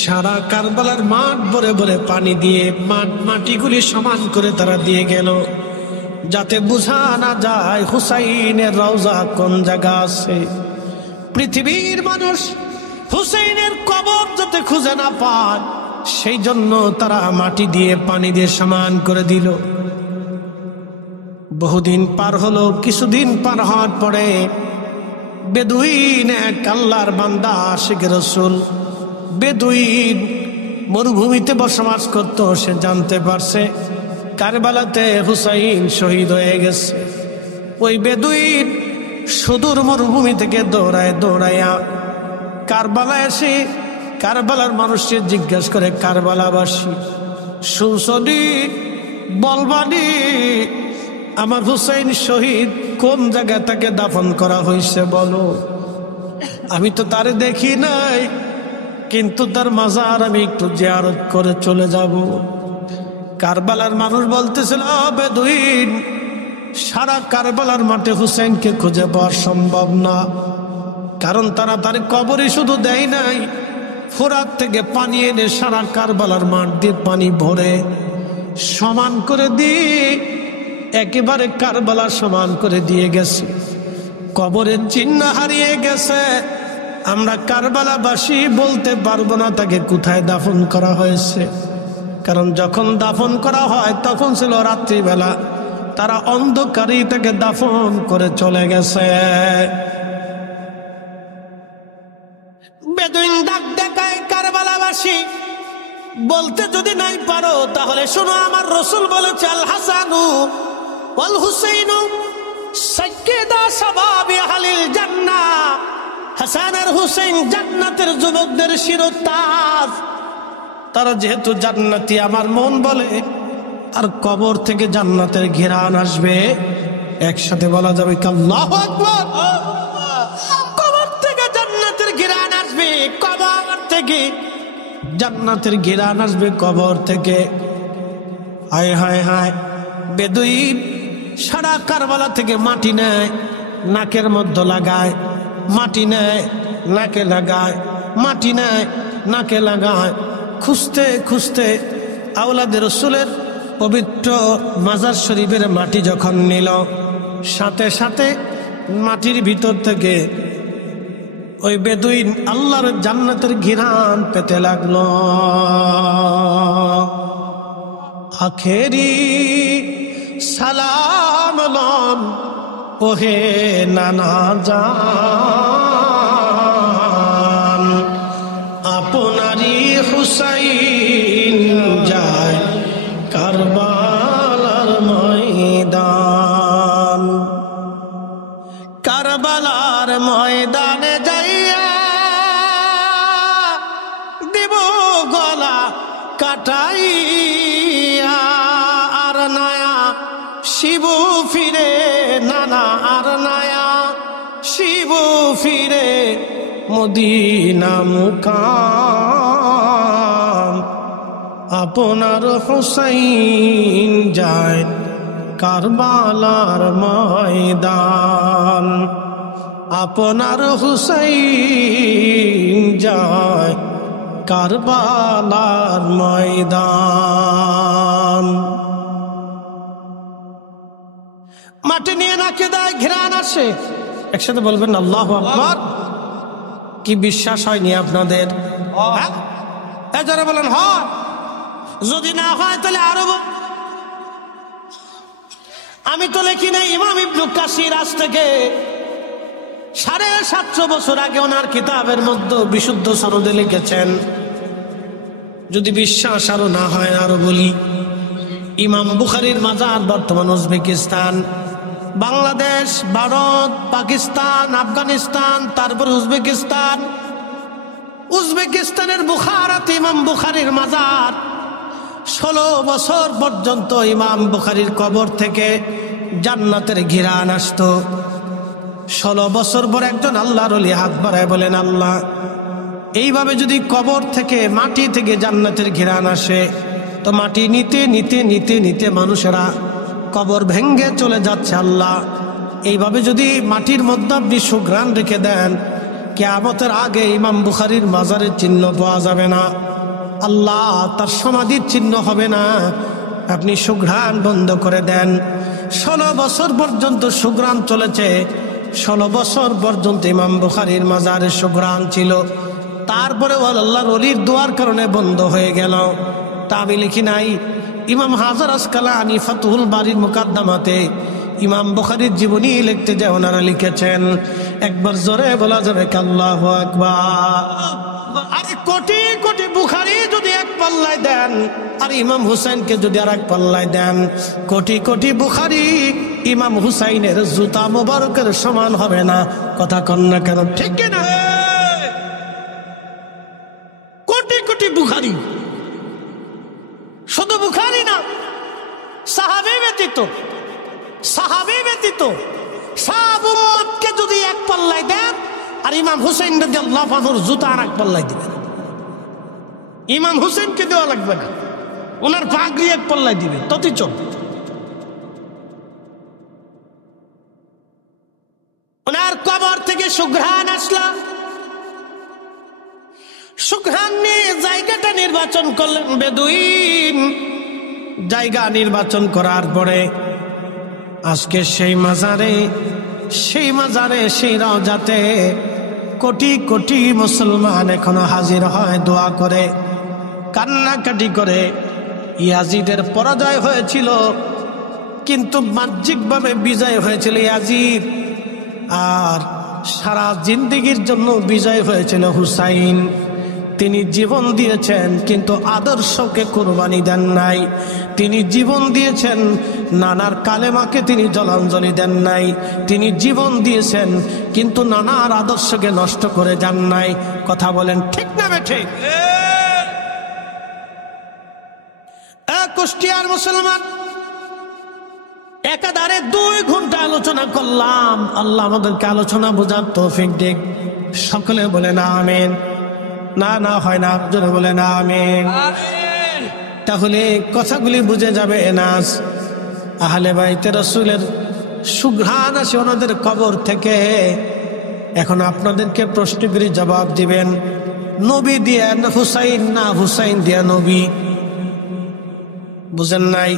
সারা কারবালার মাঠ ভরে ভরে পানি দিয়ে মাটিগুলি সমান করে তারা দিয়ে গেল, যাতে বোঝা না যায় হুসাইনের রওজা কোন জায়গা আছে। পৃথিবীর মানুষ হুসাইনের কবর যাতে খুঁজে না পায়, সেই জন্য তারা মাটি দিয়ে পানি দিয়ে সমান করে দিল। বহুদিন পার হলো, কিছুদিন পার হওয়ার পরে বেদুইন এক আল্লাহর বান্দা আশিক রাসূল, বেদুইন মরুভূমিতে বসবাস করত, সে জানতে পারছে কারবালাতে হুসাইন শহীদ হয়ে গেছে। ওই বেদুইন সুদূর মরুভূমি থেকে দৌড়ায় দৌড়াইয়া কারবালা এসে কারবালার মানুষকে জিজ্ঞাসা করে, কারবালাবাসী শুনছনি, বলবানি আমার হুসাইন শহীদ কোন জায়গা তাকে দাফন করা হয়েছে বলো। আমি তো তারে দেখি নাই, কিন্তু তার মাজার আমি একটু জিয়ারত করে চলে যাব। কারবালার মানুষ বলতেছিল, বেদুইন সারা কারবালার মাঠে হুসাইনকে খুঁজে পাওয়া সম্ভব না, কারণ তারা তার কবরে শুধু দেয় নাই, ফোরাত থেকে পানি এনে সারা কারবালার মাঠ দিয়ে পানি ভরে সমান করে দিয়ে একেবারে কারবালা সমান করে দিয়ে গেছে। কবরের চিহ্ন হারিয়ে গেছে, আমরা কারবালাবাসী বলতে পারবো না তাকে কোথায় দাফন করা হয়েছে, কারণ যখন দাফন করা হয় তখন ছিল রাত্রিবেলা, তারা অন্ধকারেই তাকে দাফন করে চলে গেছে। বেদুইন ডাক দেখায়, কারবালাবাসী বলতে যদি নাই পারো তাহলে শোনো, আমার রসুল বলেছে আল হাসানু ওয়াল হুসাইনু সাইয়্যিদা শাবাবি আহলিল জান্নাহ, হাসান আর হুসাইন জান্নাতের যুবকদের শিরোতাজ। তারা যেহেতু জান্নাতি, আমার মন বলে আর কবর থেকে জান্নাতের ঘেরান আসবে। একসাথে বলা যাবে কি আল্লাহু আকবার। কবর থেকে জান্নাতের ঘেরান আসবে, কবর থেকে জান্নাতের ঘিরান আসবে কবর থেকে। হায় হায় হায়, বেদুইন সারা কারবালা থেকে মাটি নেয়, নাকের মধ্যে লাগায়, মাটি নেয় নাকে লাগায়, মাটি নেয় নাকে লাগায়, খুঁজতে খুঁজতে আওলাদের রসুলের পবিত্র মাজার শরীফের মাটি যখন নিল, সাথে সাথে মাটির ভিতর থেকে ওই বেদুইন আল্লাহর জান্নাতের ঘিরান পেতে লাগলো। আখেরি সালাম লন ওহে নানা জান, আপনারি হুসাইন যায় কারবালার ময়দান। কারবালার ময়দানে যাইয়া দেব গলা কাটাইয়া, আর নয়া শিব ফিরে নানা, আর নয়া শিব ফিরে মদিনা মুকাম। আপনার হুসাইন যায় কারবালার ময়দান, আপনার হুসাইন যায় কারবালার ময়দান। মাটি নিয়ে নাকে দেয়, ঘিরান আসে। একসাথে বলবেন আল্লাহু আকবার। কি বিশ্বাস হয়নি আপনাদের? যারা বলেন হয়, যদি না হয় তাহলে আরো। আমি তো লিখি নাই, ইমাম ইবনে কাসির আজ থেকে 750 বছর আগে ওনার কিতাবের মধ্যে বিশুদ্ধ সনদে লিখেছেন। যদি বিশ্বাস আরো না হয় আরো বলি, ইমাম বুখারীর মাজার বর্তমান উজবেকিস্তান, বাংলাদেশ, ভারত, পাকিস্তান, আফগানিস্তান, তারপর উজবেকিস্তান। উজবেকিস্তানের বুখারাতে ইমাম বুখারীর মাজার। 16 বছর পর্যন্ত ইমাম বুখারীর কবর থেকে জান্নাতের ঘিরান আসতো। 16 বছর পর একজন আল্লাহর ওলি হাত বাড়ায় বলেন, আল্লাহ, এইভাবে যদি কবর থেকে, মাটি থেকে জান্নাতের ঘিরান আসে, তো মাটি নিতে নিতে নিতে নিতে মানুষেরা কবর ভেঙ্গে চলে যাচ্ছে। আল্লাহ, এইভাবে যদি মাটির মধ্যে আপনি সুঘ্রাণ রেখে দেন, কিয়ামতের আগে ইমাম বুখারীর মাজারের চিহ্ন পাওয়া যাবে না। আল্লাহ, তার সমাধির চিহ্ন হবে না। আপনি সুঘ্রাণ বন্ধ করে দেন। 16 বছর পর্যন্ত সুঘ্রাণ চলেছে। 16 বছর পর্যন্ত ইমাম বুখারীর মাজারের সুঘ্রাণ ছিল। তারপরে আল্লাহর ওলির দোয়ার কারণে বন্ধ হয়ে গেল। তা আমি লিখি নাই, ইমাম হাজার আসকালানি ফাতহুল বারীর মুকাদ্দামাতে ইমাম বুখারীর জীবনী লিখতে যায় ওনারা লিখেছেন। একবার জোরে বলা যাবে আল্লাহু আকবার। আরে কোটি কোটি বুখারী যদি এক পাল্লায় দেন, আর ইমাম হুসাইনকে যদি আর এক পাল্লায় দেন, কোটি কোটি বুখারী ইমাম হুসাইনের জুতা মোবারকের সমান হবে না। কথা কন না কেন? ঠিক না? কোটি কোটি বুখারী, শুধু বুখারী না, সাহাবী ব্যতীত, সাহাবী ব্যতীত সব উম্মতকে যদি এক পাল্লায় দেন, আর ইমাম হুসাইন রাদিয়াল্লাহু আনহুর জুতা আর এক পাল্লায় দিবেন। ইমাম হুসাইনকে দেওয়া লাগবে না, ওনার পাগড়ি এক পাল্লায় দিবে, ততই চল। ওনার কবর থেকে সুঘ্রাণ আসলাম, সুঘ্রাণ নিয়ে জায়গাটা নির্বাচন করলেন বেদুইন। জায়গা নির্বাচন করার পরে আজকে সেই মাজারে, সেই রওজাতে কোটি কোটি মুসলমান এখনো হাজির হয়, দোয়া করে, কান্নাকাটি করে। ইয়াজিদের পরাজয় হয়েছিল, কিন্তু বাহ্যিকভাবে বিজয় হয়েছিল ইয়াজিদ, আর সারা জিন্দেগির জন্য বিজয় হয়েছিল হুসাইন। তিনি জীবন দিয়েছেন কিন্তু আদর্শকে কুরবানি দেন নাই। তিনি জীবন দিয়েছেন, নানার কালেমাকে তিনি জলাঞ্জলি দেন নাই। তিনি জীবন দিয়েছেন কিন্তু নানার আদর্শকে নষ্ট করে যান নাই। কথা বলেন ঠিক না বেঠে? কুষ্টিয়ার মুসলমান, একাধারে 2 ঘন্টা আলোচনা করলাম। আল্লাহ আমাদেরকে আলোচনা বোঝার তৌফিক দিক। সকলে বলেন আমিন। না না হয় না, জোরে বলে না আমিন। তাহলে কথাগুলি বুঝে যাবে নাস আহলে বাইতে রাসূলের সুঘ্রাণ আসে ওনাদের কবর থেকে। এখন আপনাদেরকে প্রশ্নগুলি জবাব দিবেন, নবী দিয়া হুসাইন না হুসাইন দিয়া নবী? বুঝেন নাই?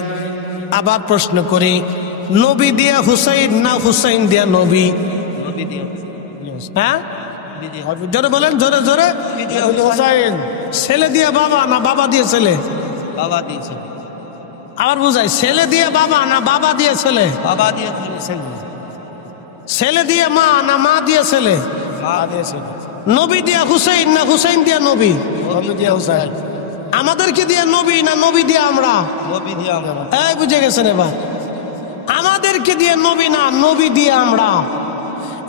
আবার প্রশ্ন করি, নবী দিয়া হুসাইন না হুসাইন দিয়া নবী? হ্যাঁ জোরে বলেন, জোরে জোরে। হুসাইন। ছেলে দিয়ে বাবা না বাবা দিয়ে ছেলে? বাবা দিয়েছে। আবার বুঝাই, ছেলে দিয়ে বাবা না বাবা দিয়ে ছেলে? বাবা দিয়েছে। ছেলে দিয়ে মা না মা দিয়ে ছেলে? মা দিয়েছে। নবী দিয়া হুসাইন না হুসাইন দিয়া নবী? নবী দিয়ে হুসাইন। আমাদেরকে দিয়ে নবী না নবী দিয়ে আমরা? নবী দিয়ে আমরা। এই বুঝে গেছেন এবার? আমাদেরকে দিয়ে নবী না নবী দিয়ে আমরা।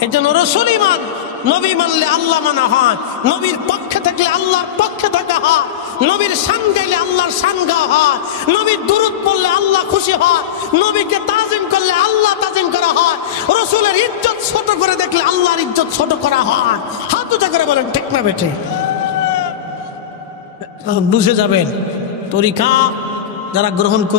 এই জন্য রসুল মান, নবী মানলে আল্লাহ মানা হয়, নবীর পক্ষে থাকলে আল্লাহর পক্ষে থাকা হয়, নবীর শান গাইলে আল্লাহর শান গাওয়া হয়, নবীর দুরূদ পড়লে আল্লাহ খুশি হয়, নবীকে তাজিম করলে আল্লাহ তাজিম করা হয়, রসুলের ইজ্জত ছোট করে দেখলে আল্লাহর ইজ্জত ছোট করা হয়। হাত উঁচা করে বলেন ঠিক না বেঠে? বুঝে যাবেন তরিকা যারা গ্রহণ